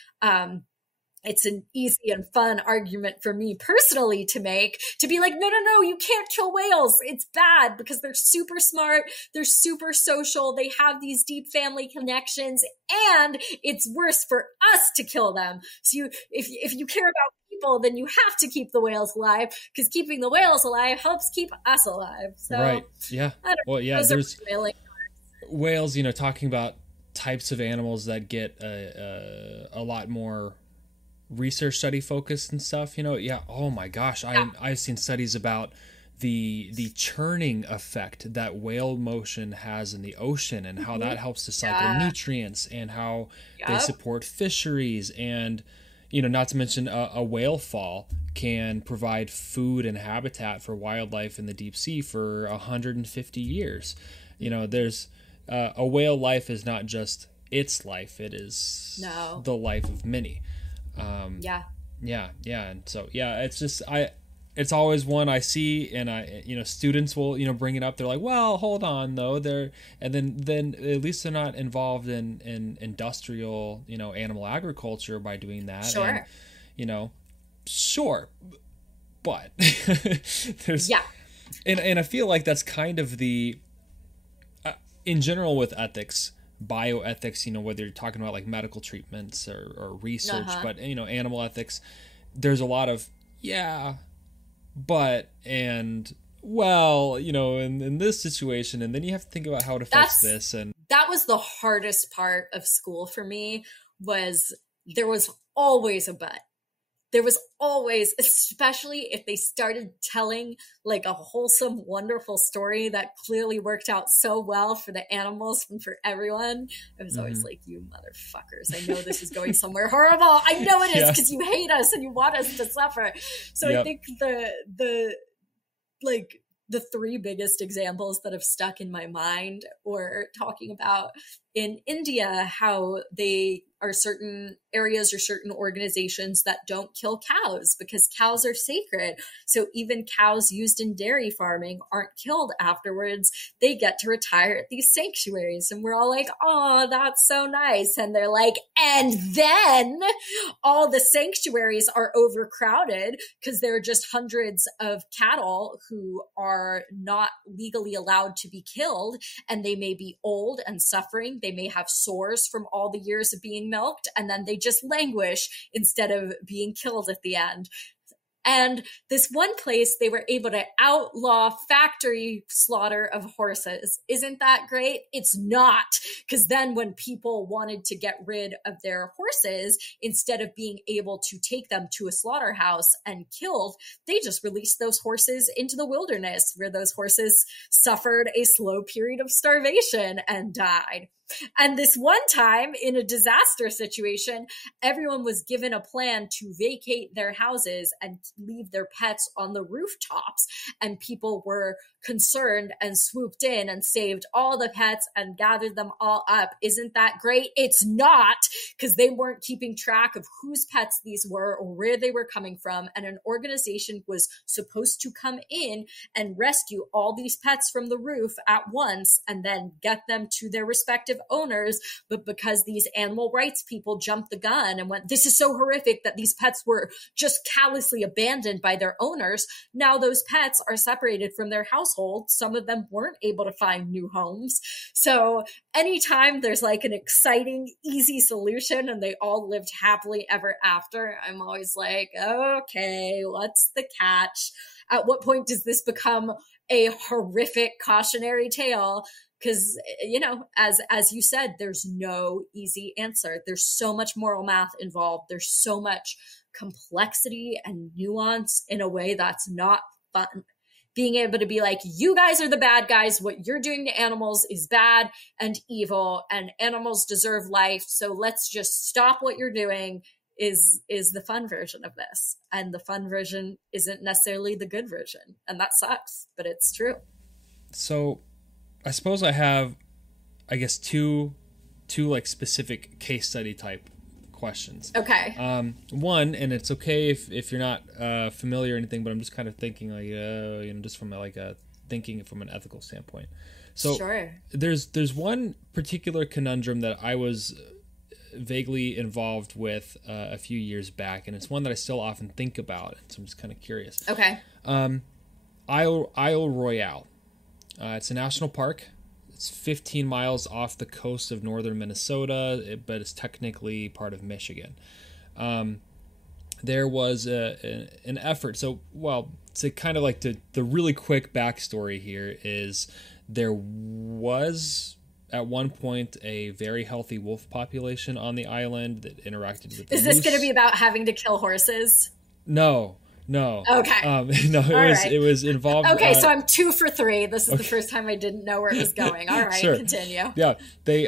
it's an easy and fun argument for me personally to make, to be like, no, you can't kill whales. It's bad because they're super smart. They're super social. They have these deep family connections, and it's worse for us to kill them. So if you care about people, then you have to keep the whales alive, because keeping the whales alive helps keep us alive. So, right. Yeah. Well, yeah, there's whales, talking about types of animals that get a lot more research study focused and stuff, oh my gosh, I've seen studies about the churning effect that whale motion has in the ocean, and how that helps to cycle nutrients, and how they support fisheries, and not to mention a whale fall can provide food and habitat for wildlife in the deep sea for 150 years. There's a whale life is not just its life; it is the life of many. Yeah. And so it's just it's always one I see, and students will students bring it up. They're like, well, hold on though, and then at least they're not involved in industrial animal agriculture by doing that. Sure. And, sure, but there's and I feel like that's kind of the in general with ethics, bioethics, whether you're talking about like medical treatments or research, but animal ethics, there's a lot of but and well, in this situation, and then you have to think about how it affects this. And that was the hardest part of school for me, was there was always a but. There was always, especially if they started telling like a wholesome, wonderful story that clearly worked out so well for the animals and for everyone. I was always like, you motherfuckers, I know this is going somewhere horrible. I know it is, because you hate us and you want us to suffer. So I think the three biggest examples that have stuck in my mind were talking about in India, how they are certain areas or certain organizations that don't kill cows because cows are sacred. So even cows used in dairy farming aren't killed afterwards. They get to retire at these sanctuaries. And we're all like, oh, that's so nice. And they're like, and then all the sanctuaries are overcrowded because there are just hundreds of cattle who are not legally allowed to be killed. And they may be old and suffering. They may have sores from all the years of being milked, and then they just languish instead of being killed at the end. And this one place, they were able to outlaw factory slaughter of horses. Isn't that great? It's not. Because then when people wanted to get rid of their horses, instead of being able to take them to a slaughterhouse and killed, they just released those horses into the wilderness, where those horses suffered a slow period of starvation and died. And this one time in a disaster situation, everyone was given a plan to vacate their houses and leave their pets on the rooftops. And people were concerned and swooped in and saved all the pets and gathered them all up. Isn't that great? It's not, because they weren't keeping track of whose pets these were or where they were coming from. And an organization was supposed to come in and rescue all these pets from the roof at once and then get them to their respective owners. But because these animal rights people jumped the gun and went, this is so horrific that these pets were just callously abandoned by their owners, now those pets are separated from their household. Some of them weren't able to find new homes. So anytime there's like an exciting, easy solution and they all lived happily ever after, I'm always like, okay, what's the catch? At what point does this become a horrific cautionary tale? Because, as you said, there's no easy answer. There's so much moral math involved. There's so much complexity and nuance in a way that's not fun. Being able to be like, you guys are the bad guys. What you're doing to animals is bad and evil, and animals deserve life. So let's just stop what you're doing is the fun version of this. And the fun version isn't necessarily the good version. And that sucks, but it's true. So I suppose I have, two like specific case study type questions. Okay. One, and it's okay if you're not familiar or anything, but I'm just kind of thinking like, just from thinking from an ethical standpoint. So sure. There's one particular conundrum that I was vaguely involved with a few years back, and it's one that I still often think about. So I'm just kind of curious. Okay. Isle Royale. It's a national park. It's 15 miles off the coast of northern Minnesota, but it's technically part of Michigan. There was an effort. So, to kind of like the really quick backstory here is there was at one point a very healthy wolf population on the island that interacted with the Is this going to be about having to kill horses? No. Okay. It was involved. Okay, so I'm 2 for 3. This is the first time I didn't know where it was going. All right, sure. Continue. Yeah, they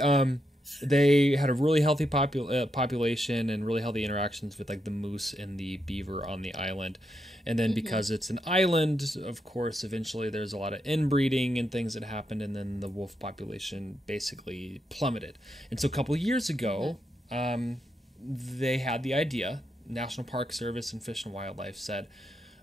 they had a really healthy population and really healthy interactions with like the moose and the beaver on the island. And then because it's an island, of course, eventually there's a lot of inbreeding and things that happened, and then the wolf population basically plummeted. And so a couple of years ago, they had the idea, National Park Service and Fish and Wildlife said,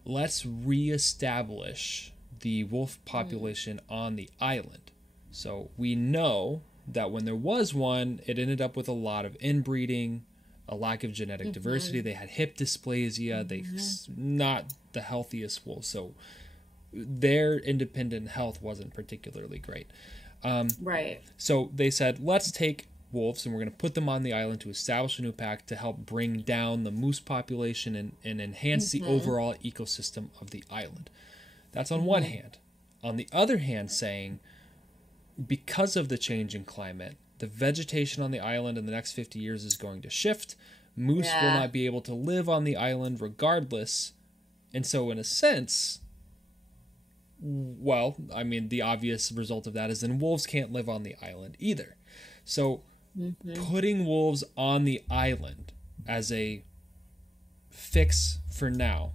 let's reestablish the wolf population on the island. So we know that when there was one, it ended up with a lot of inbreeding, a lack of genetic diversity. They had hip dysplasia. They not the healthiest wolves. So their independent health wasn't particularly great. Right. So they said, let's take wolves and we're going to put them on the island to establish a new pack to help bring down the moose population and enhance the overall ecosystem of the island. That's on one hand. On the other hand, saying, because of the change in climate, the vegetation on the island in the next 50 years is going to shift. Moose will not be able to live on the island regardless. And so in a sense, well, I mean, the obvious result of that is then wolves can't live on the island either. So putting wolves on the island as a fix for now.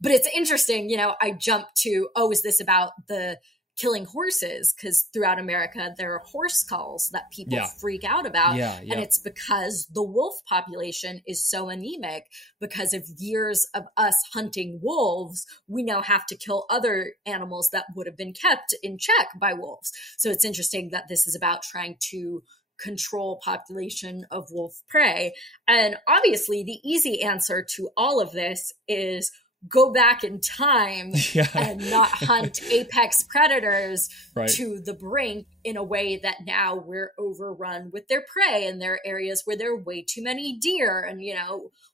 But it's interesting, I jumped to, is this about the killing horses? Because throughout America, there are horse culls that people freak out about. And it's because the wolf population is so anemic. Because of years of us hunting wolves, we now have to kill other animals that would have been kept in check by wolves. So it's interesting that this is about trying to control population of wolf prey. And obviously, the easy answer to all of this is go back in time and not hunt apex predators to the brink in a way that now we're overrun with their prey, and there are areas where there are way too many deer and,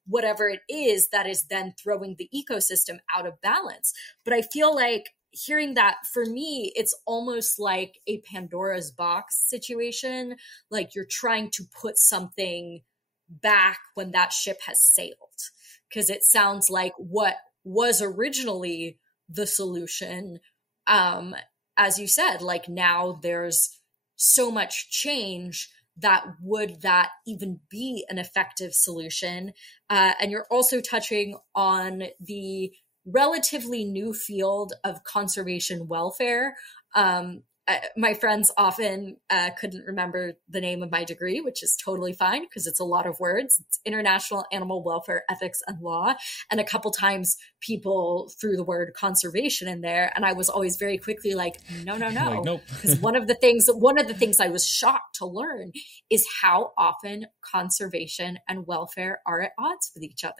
whatever it is that is then throwing the ecosystem out of balance. But I feel like hearing that, for me, it's almost like a Pandora's box situation. Like you're trying to put something back when that ship has sailed. Because it sounds like what was originally the solution, as you said, like now there's so much change that would that even be an effective solution? And you're also touching on the relatively new field of conservation welfare. My friends often couldn't remember the name of my degree, which is totally fine because it's a lot of words. It's International Animal Welfare Ethics and Law. And a couple times people threw the word conservation in there. And I was always very quickly like, no. Like, nope. Because one of the things I was shocked to learn is how often conservation and welfare are at odds with each other.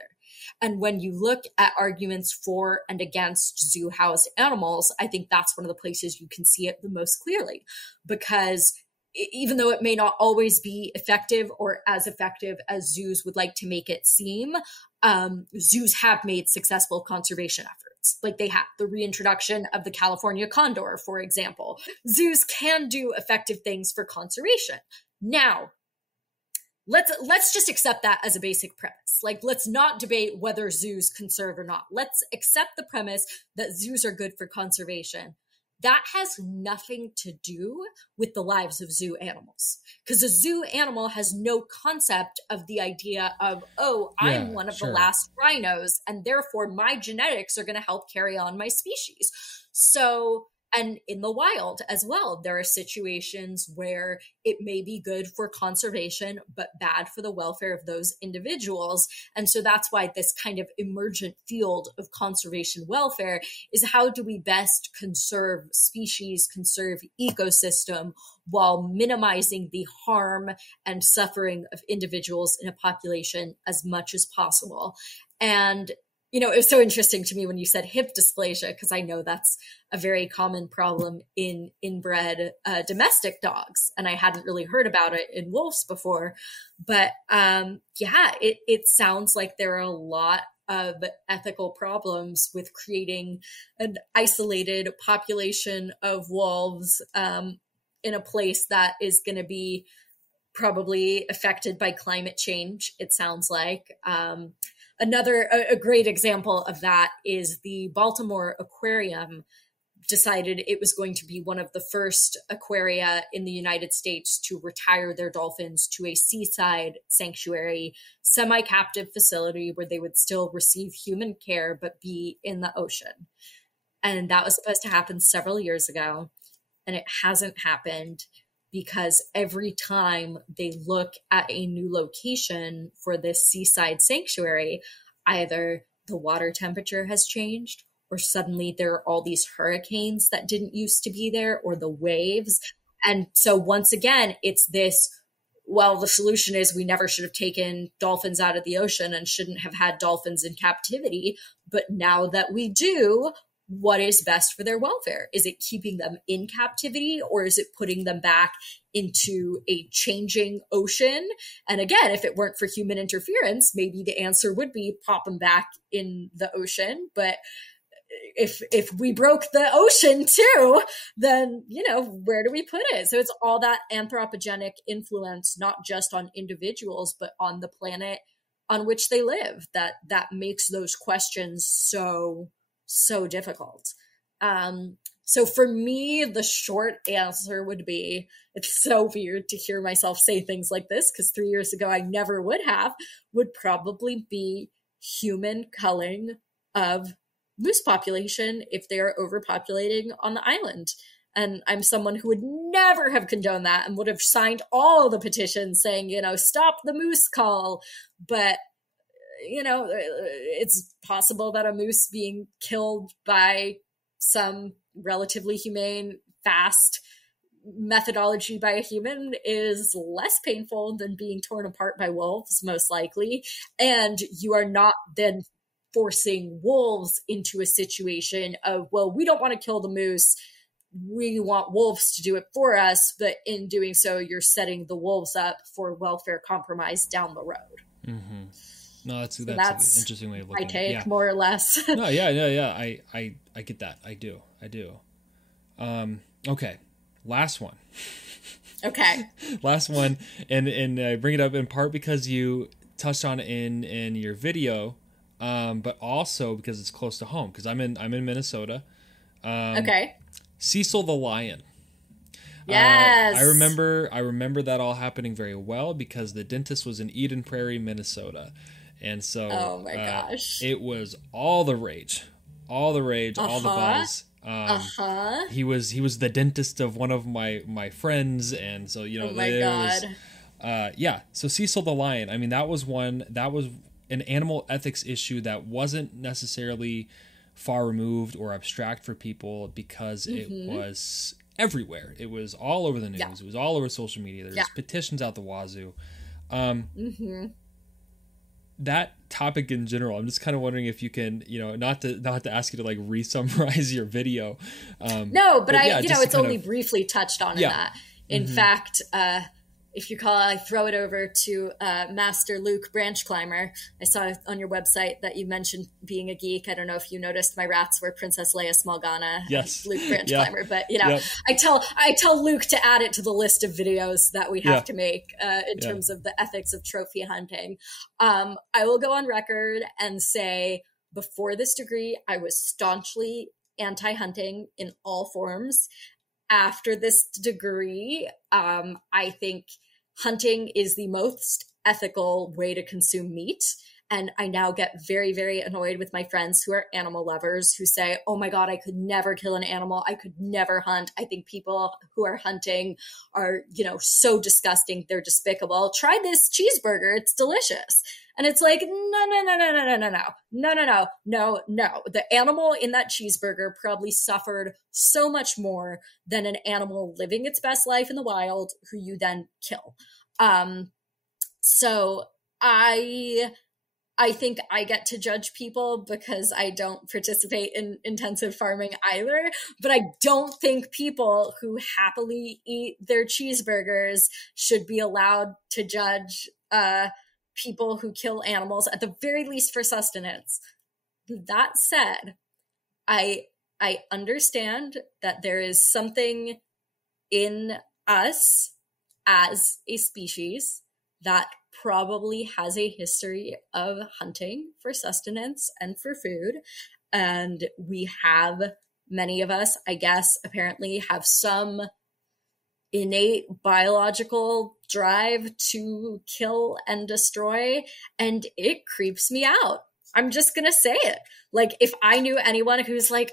And when you look at arguments for and against zoo-housed animals, I think that's one of the places you can see it the most clearly, because even though it may not always be effective or as effective as zoos would like to make it seem, zoos have made successful conservation efforts. Like they have the reintroduction of the California condor, for example. Zoos can do effective things for conservation. Now, let's just accept that as a basic premise. Like, let's not debate whether zoos conserve or not. Let's accept the premise that zoos are good for conservation. That has nothing to do with the lives of zoo animals, because a zoo animal has no concept of the idea of, I'm one of the last rhinos, and therefore my genetics are going to help carry on my species. So, and in the wild as well, there are situations where it may be good for conservation, but bad for the welfare of those individuals. And so that's why this kind of emergent field of conservation welfare is, how do we best conserve species, conserve ecosystem, while minimizing the harm and suffering of individuals in a population as much as possible. And it was so interesting to me when you said hip dysplasia, because I know that's a very common problem in inbred domestic dogs. And I hadn't really heard about it in wolves before. But it sounds like there are a lot of ethical problems with creating an isolated population of wolves in a place that is going to be probably affected by climate change, it sounds like. A great example of that is the Baltimore Aquarium decided it was going to be one of the first aquaria in the United States to retire their dolphins to a seaside sanctuary, semi-captive facility where they would still receive human care but be in the ocean. And that was supposed to happen several years ago, and it hasn't happened because every time they look at a new location for this seaside sanctuary, either the water temperature has changed, or suddenly there are all these hurricanes that didn't used to be there, or the waves. And so once again, it's this, well, the solution is we never should have taken dolphins out of the ocean and shouldn't have had dolphins in captivity. But now that we do, what is best for their welfare? Is it keeping them in captivity, or is it putting them back into a changing ocean? And again, if it weren't for human interference, maybe the answer would be pop them back in the ocean. But if we broke the ocean too, then, where do we put it? So it's all that anthropogenic influence, not just on individuals, but on the planet on which they live, that makes those questions so difficult. So for me, the short answer would be, it's so weird to hear myself say things like this, because 3 years ago I never would probably be human culling of moose population if they are overpopulating on the island. And I'm someone who would never have condoned that and would have signed all the petitions saying, stop the moose cull. But it's possible that a moose being killed by some relatively humane, fast methodology by a human is less painful than being torn apart by wolves, most likely. And you are not then forcing wolves into a situation of, well, we don't want to kill the moose, we want wolves to do it for us. But in doing so, you're setting the wolves up for welfare compromise down the road. Mm-hmm. No, that's an interesting way of looking at it. My take, more or less. No, yeah. I get that. I do. Okay. Last one. Okay. Last one. And I bring it up in part because you touched on it in your video, but also because it's close to home, because I'm in Minnesota. Okay. Cecil the lion. Yes. I remember that all happening very well because the dentist was in Eden Prairie, Minnesota. And so oh my gosh, it was all the rage, all the buzz. He was the dentist of one of my friends, and so oh my God. So Cecil the lion, I mean, that was an animal ethics issue that wasn't necessarily far removed or abstract for people because it was everywhere. It was all over the news. Yeah. It was all over social media. There's petitions out the wazoo. That topic in general, I'm just kind of wondering if you can, not to ask you to like re-summarize your video. No, but it's only briefly touched on in that. In fact, if you call, I throw it over to Master Luke Branch Climber. I saw on your website that you mentioned being a geek. I don't know if you noticed my rats were Princess Leia Smallgana and Luke Branch Climber, but I tell Luke to add it to the list of videos that we have to make in terms of the ethics of trophy hunting. I will go on record and say, before this degree, I was staunchly anti-hunting in all forms. After this degree, I think hunting is the most ethical way to consume meat. And I now get very, very annoyed with my friends who are animal lovers who say, oh my God, I could never kill an animal. I could never hunt. I think people who are hunting are, so disgusting. They're despicable. Try this cheeseburger. It's delicious. And it's like, no. The animal in that cheeseburger probably suffered so much more than an animal living its best life in the wild who you then kill. So I think I get to judge people because I don't participate in intensive farming either, but I don't think people who happily eat their cheeseburgers should be allowed to judge people who kill animals, at the very least for sustenance. That said, I understand that there is something in us as a species that probably has a history of hunting for sustenance and for food. And we have many of us, I guess, apparently have some innate biological drive to kill and destroy, and it creeps me out. I'm just going to say it. Like, if I knew anyone who's like,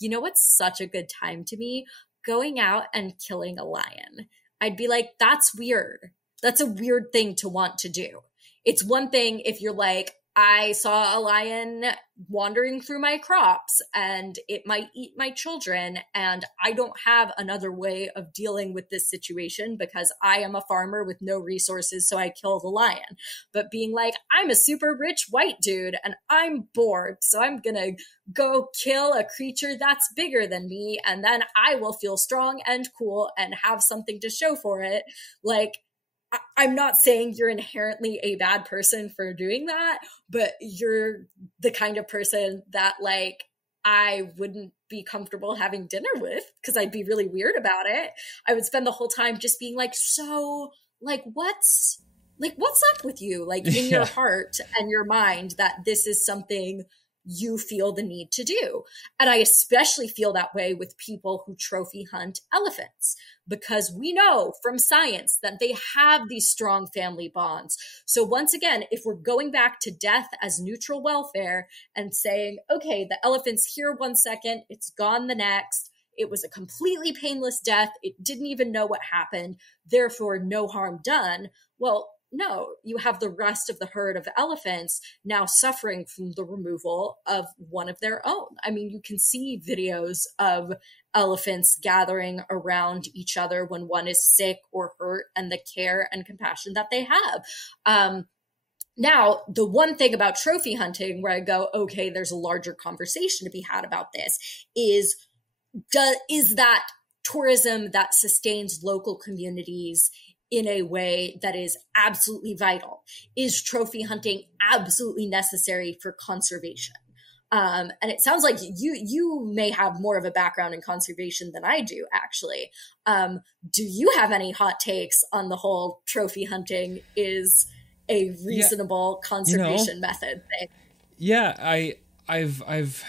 you know what's such a good time to me? Going out and killing a lion. I'd be like, that's weird. That's a weird thing to want to do. It's one thing if you're like, I saw a lion wandering through my crops and it might eat my children, and I don't have another way of dealing with this situation because I am a farmer with no resources, so I kill the lion. But being like, I'm a super rich white dude and I'm bored, so I'm gonna go kill a creature that's bigger than me, and then I will feel strong and cool and have something to show for it. Like, I'm not saying you're inherently a bad person for doing that, but you're the kind of person that, like, I wouldn't be comfortable having dinner with because I'd be really weird about it. I would spend the whole time just being like, so, like, what's up with you? Like, in your heart and your mind that this is something you feel the need to do. And I especially feel that way with people who trophy hunt elephants, because we know from science that they have these strong family bonds. So once again, if we're going back to death as neutral welfare and saying, okay, the elephant's here 1 second, it's gone the next, it was a completely painless death, it didn't even know what happened, therefore no harm done. Well, no, you have the rest of the herd of elephants now suffering from the removal of one of their own. I mean, you can see videos of elephants gathering around each other when one is sick or hurt, and the care and compassion that they have. Now, the one thing about trophy hunting where I go, okay, there's a larger conversation to be had about this is that tourism that sustains local communities in a way that is absolutely vital? Is trophy hunting absolutely necessary for conservation? And it sounds like you may have more of a background in conservation than I do, actually. Do you have any hot takes on the whole trophy hunting is a reasonable conservation method thing? Yeah, I've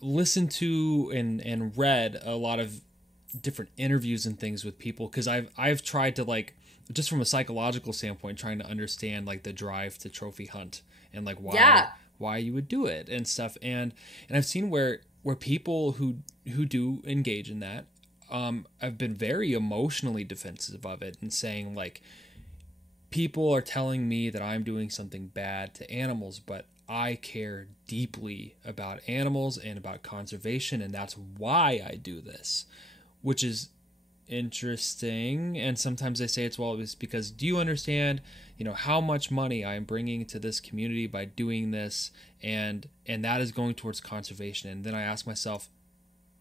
listened to and read a lot of different interviews and things with people, because I've tried to, like, just from a psychological standpoint, trying to understand, like, the drive to trophy hunt and, like, why you would do it and stuff, and I've seen where people who do engage in that have been very emotionally defensive of it and saying, like, people are telling me that I'm doing something bad to animals, but I care deeply about animals and about conservation, and that's why I do this. Which is interesting. And sometimes they say it's because, do you understand, how much money I'm bringing to this community by doing this, and that is going towards conservation. And then I ask myself,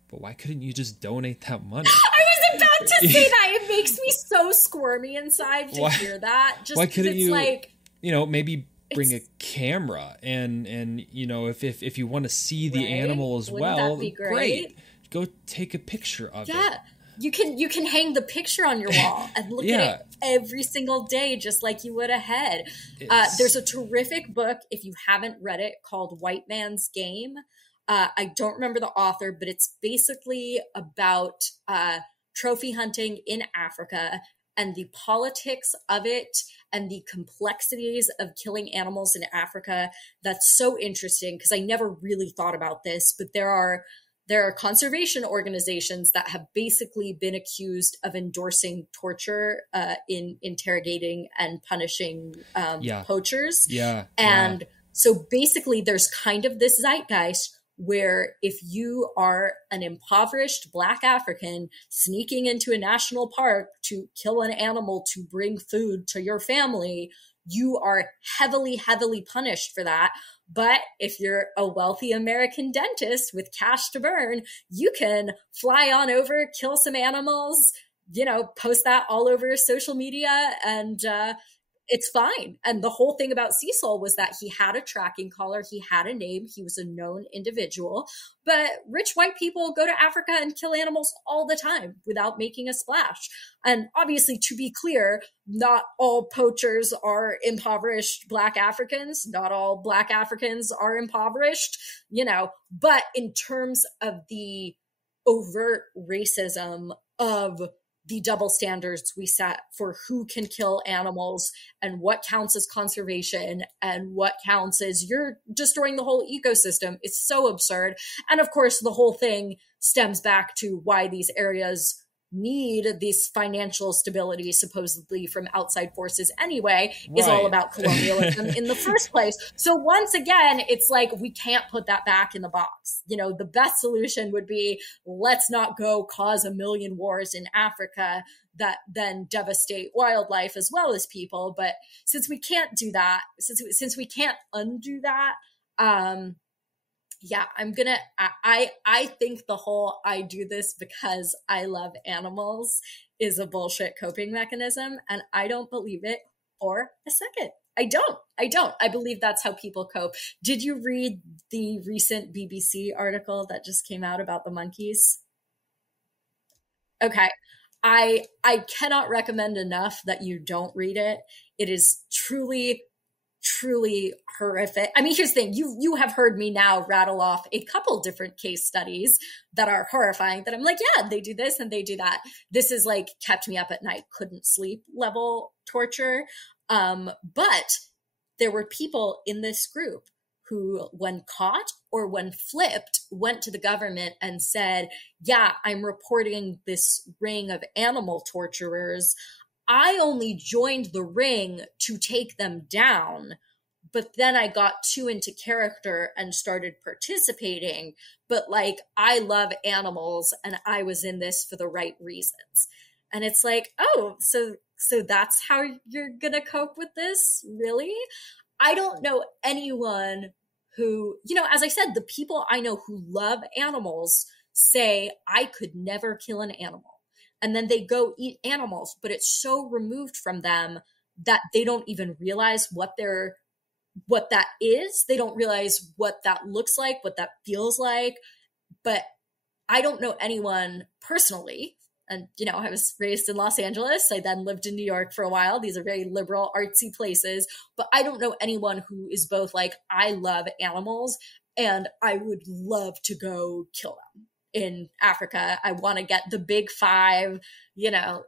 but why couldn't you just donate that money? I was about to say that. It makes me so squirmy inside to hear that. Just why couldn't you, like, maybe bring a camera and if you want to see the animal as Wouldn't well, that be great? Go take a picture of it. Yeah, you can hang the picture on your wall and look at it every single day, just like you would a head. There's a terrific book, if you haven't read it, called White Man's Game. I don't remember the author, but it's basically about trophy hunting in Africa and the politics of it and the complexities of killing animals in Africa. That's so interesting, because I never really thought about this, but there are conservation organizations that have basically been accused of endorsing torture in interrogating and punishing poachers. So basically there's kind of this zeitgeist where if you are an impoverished Black African sneaking into a national park to kill an animal to bring food to your family, you are heavily, heavily punished for that. But if you're a wealthy American dentist with cash to burn, you can fly on over, kill some animals, post that all over social media, and it's fine. And the whole thing about Cecil was that he had a tracking collar, he had a name, he was a known individual. But rich white people go to Africa and kill animals all the time without making a splash. And obviously, to be clear, not all poachers are impoverished Black Africans. Not all Black Africans are impoverished, but in terms of the overt racism of the double standards we set for who can kill animals and what counts as conservation and what counts as you're destroying the whole ecosystem. It's so absurd. And of course, the whole thing stems back to why these areas need this financial stability, supposedly from outside forces anyway, is all about colonialism in the first place. So once again, it's like, we can't put that back in the box. The best solution would be, let's not go cause a million wars in Africa that then devastate wildlife as well as people. But since we can't do that, since we can't undo that, yeah, I think the whole "I do this because I love animals" is a bullshit coping mechanism. And I don't believe it for a second. I don't. I believe that's how people cope. Did you read the recent BBC article that just came out about the monkeys? Okay. I cannot recommend enough that you don't read it. It is truly horrific. I mean, here's the thing. You have heard me now rattle off a couple different case studies that are horrifying that I'm like, yeah, they do this and they do that. This is like kept me up at night, couldn't sleep level torture. But there were people in this group who, when caught or when flipped, went to the government and said, yeah, I'm reporting this ring of animal torturers. I only joined the ring to take them down, but then I got too into character and started participating. But like, I love animals and I was in this for the right reasons. And it's like, oh, so that's how you're going to cope with this? Really? I don't know anyone who, as I said, the people I know who love animals say, I could never kill an animal. And then they go eat animals, but it's so removed from them that they don't even realize what that is. They don't realize what that looks like, what that feels like. But I don't know anyone personally. And, I was raised in Los Angeles. I then lived in New York for a while. These are very liberal, artsy places. But I don't know anyone who is both like, I love animals and I would love to go kill them. In Africa, I want to get the big five, I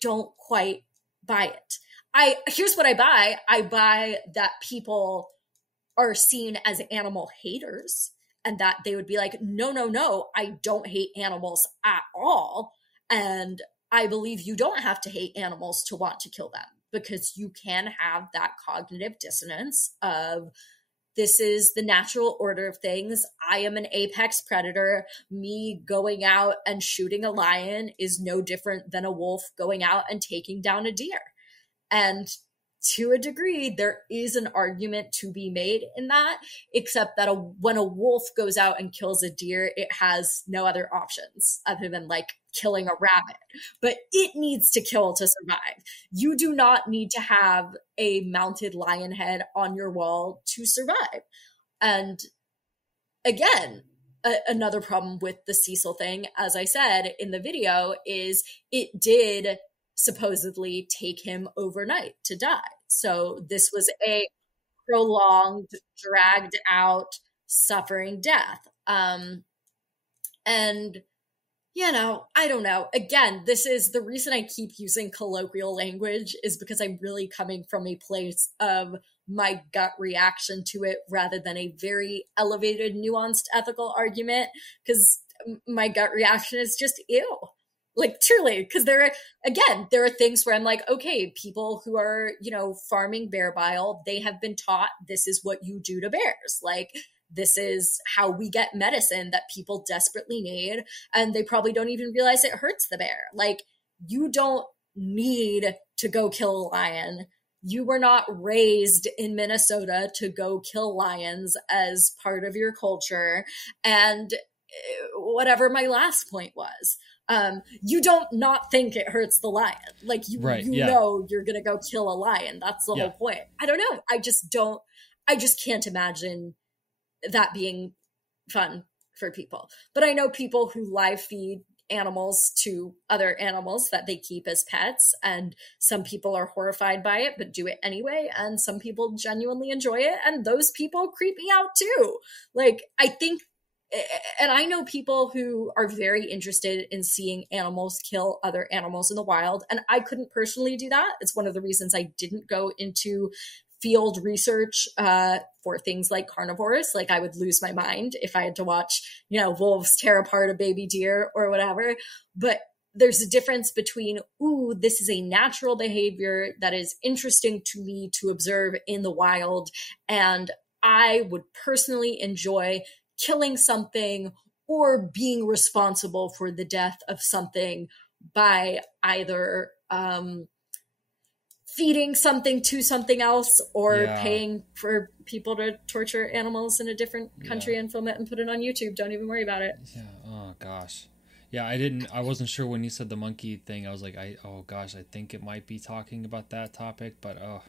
don't quite buy it. Here's what I buy. I buy that people are seen as animal haters and that they would be like, no, I don't hate animals at all. And I believe you don't have to hate animals to want to kill them, because you can have that cognitive dissonance of, this is the natural order of things. I am an apex predator. Me going out and shooting a lion is no different than a wolf going out and taking down a deer. And to a degree, there is an argument to be made in that, except that when a wolf goes out and kills a deer, it has no other options other than like killing a rabbit. But it needs to kill to survive. You do not need to have a mounted lion head on your wall to survive. And again, another problem with the Cecil thing, as I said in the video, is it did supposedly take him overnight to die. So this was a prolonged, dragged out, suffering death. And, I don't know. Again, this is the reason I keep using colloquial language, is because I'm really coming from a place of my gut reaction to it rather than a very elevated, nuanced ethical argument, because my gut reaction is just ew. Like, truly, because there are things where I'm like, okay, people who are, farming bear bile, they have been taught this is what you do to bears. Like, this is how we get medicine that people desperately need. And they probably don't even realize it hurts the bear. Like, you don't need to go kill a lion. You were not raised in Minnesota to go kill lions as part of your culture. And whatever my last point was. You don't not think it hurts the lion. Like you know you're gonna go kill a lion. That's the whole point. I don't know. I just can't imagine that being fun for people. But I know people who live feed animals to other animals that they keep as pets, and some people are horrified by it but do it anyway, and some people genuinely enjoy it, and those people creep me out too. Like, I think, and I know people who are very interested in seeing animals kill other animals in the wild, and I couldn't personally do that. It's one of the reasons I didn't go into field research for things like carnivores. Like, I would lose my mind if I had to watch, wolves tear apart a baby deer or whatever. But there's a difference between, ooh, this is a natural behavior that is interesting to me to observe in the wild, and I would personally enjoy killing something or being responsible for the death of something by either feeding something to something else or paying for people to torture animals in a different country and film it and put it on YouTube. Don't even worry about it. Yeah. Oh gosh. Yeah, I wasn't sure when you said the monkey thing. I was like, I think it might be talking about that topic, but oh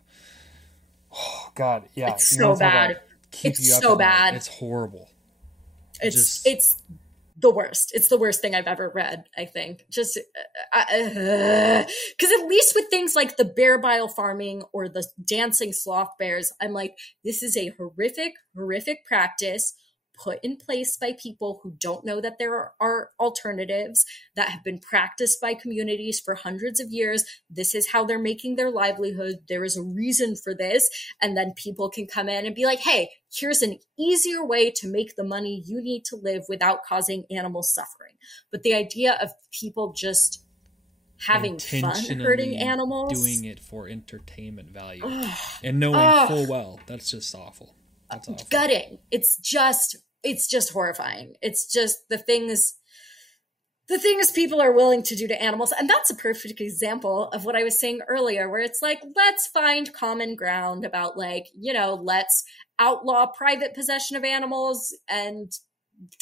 God. Yeah. It's so bad. It's so bad. It's horrible. It's the worst. It's the worst thing I've ever read, I think. Just because at least with things like the bear bile farming or the dancing sloth bears, I'm like, this is a horrific practice put in place by people who don't know that there are alternatives, that have been practiced by communities for hundreds of years. This is how they're making their livelihood. There is a reason for this. And then people can come in and be like, hey, here's an easier way to make the money you need to live without causing animal suffering. But the idea of people just having fun hurting animals, doing it for entertainment value, and knowing full well that's just awful. That's awful. Gutting. It's just horrifying. It's just the things people are willing to do to animals. And that's a perfect example of what I was saying earlier, where it's like, let's find common ground about, like, let's outlaw private possession of animals and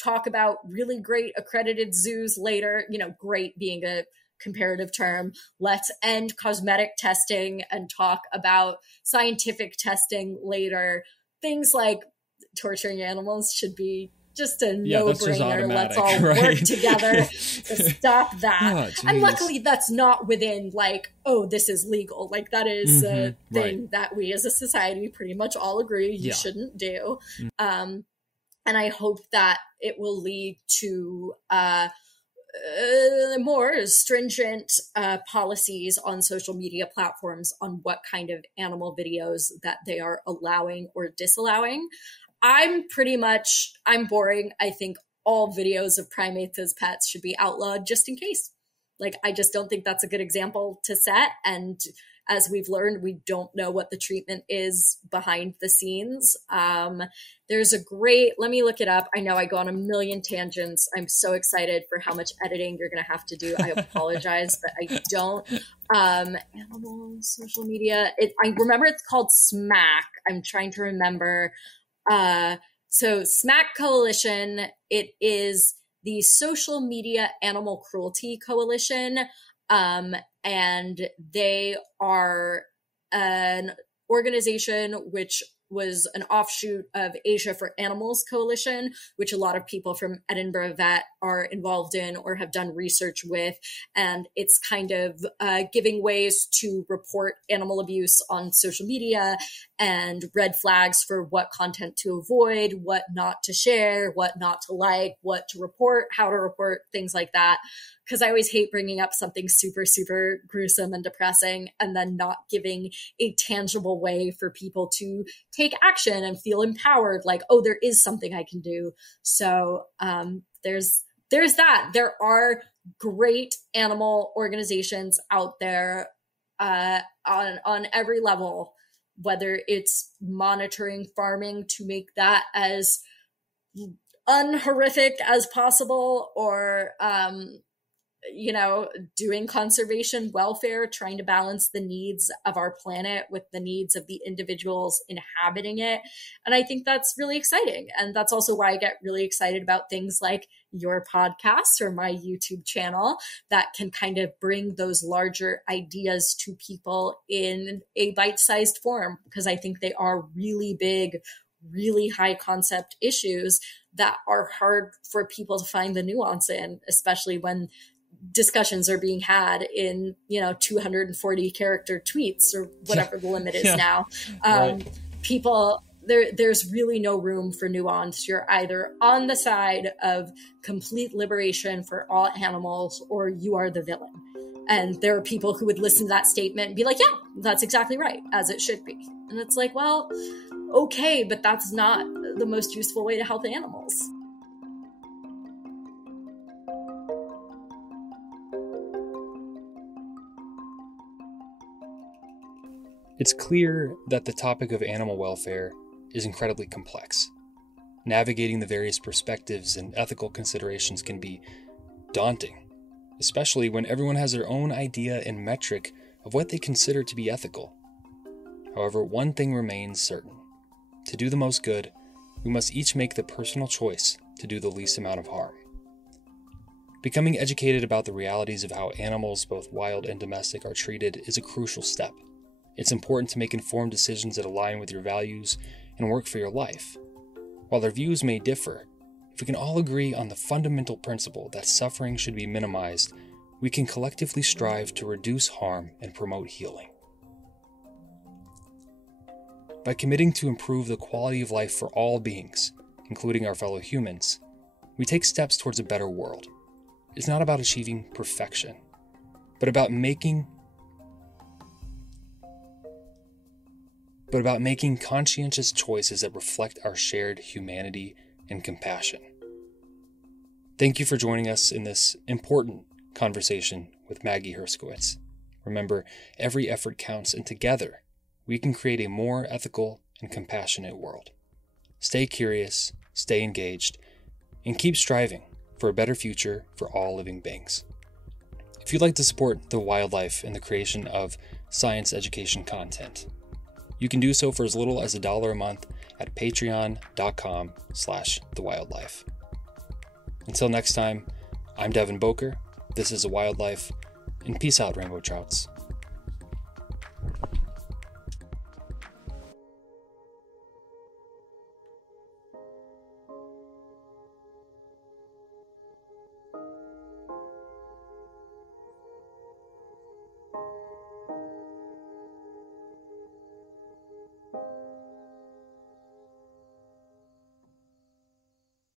talk about really great accredited zoos later, great being a comparative term. Let's end cosmetic testing and talk about scientific testing later. Things like torturing animals should be just a no-brainer. Let's all work together to stop that. And luckily that's not within like, oh, this is legal. Like, that is a thing that we as a society pretty much all agree you shouldn't do. And I hope that it will lead to more stringent policies on social media platforms on what kind of animal videos that they are allowing or disallowing. I'm boring. I think all videos of primates as pets should be outlawed just in case. Like, I just don't think that's a good example to set. And as we've learned, we don't know what the treatment is behind the scenes. There's let me look it up. I know I go on a million tangents. I'm so excited for how much editing you're going to have to do. I apologize, but I don't. Animal social media. I remember it's called SMAC. I'm trying to remember. So SMAC Coalition, it is the Social Media Animal Cruelty Coalition. And they are an organization which was an offshoot of Asia for Animals Coalition, which a lot of people from Edinburgh Vet are involved in or have done research with. And it's kind of giving ways to report animal abuse on social media and red flags for what content to avoid, what not to share, what not to like, what to report, how to report, things like that. Because I always hate bringing up something super, super gruesome and depressing and then not giving a tangible way for people to take action and feel empowered. Like, oh, there is something I can do. So there's that. There are great animal organizations out there on every level, whether it's monitoring farming to make that as unhorrific as possible, or doing conservation welfare, trying to balance the needs of our planet with the needs of the individuals inhabiting it. And I think that's really exciting. And that's also why I get really excited about things like your podcast or my YouTube channel that can kind of bring those larger ideas to people in a bite-sized form, because I think they are really big, really high concept issues that are hard for people to find the nuance in, especially when discussions are being had in 240 character tweets or whatever the limit is now. Right. People, there's really no room for nuance. You're either on the side of complete liberation for all animals, or you are the villain. And there are people who would listen to that statement and be like, yeah, that's exactly right, as it should be. And it's like, well, okay, but that's not the most useful way to help animals. It's clear that the topic of animal welfare is incredibly complex. Navigating the various perspectives and ethical considerations can be daunting, especially when everyone has their own idea and metric of what they consider to be ethical. However, one thing remains certain. To do the most good, we must each make the personal choice to do the least amount of harm. Becoming educated about the realities of how animals, both wild and domestic, are treated is a crucial step. It's important to make informed decisions that align with your values and work for your life. While our views may differ, if we can all agree on the fundamental principle that suffering should be minimized, we can collectively strive to reduce harm and promote healing. By committing to improve the quality of life for all beings, including our fellow humans, we take steps towards a better world. It's not about achieving perfection, but about making conscientious choices that reflect our shared humanity and compassion. Thank you for joining us in this important conversation with Maggie Herskowitz. Remember, every effort counts, and together, we can create a more ethical and compassionate world. Stay curious, stay engaged, and keep striving for a better future for all living beings. If you'd like to support the wildlife and the creation of science education content, you can do so for as little as $1 a month at patreon.com/thewildlife. Until next time, I'm Devin Boker, this is The Wildlife, and peace out, rainbow trouts.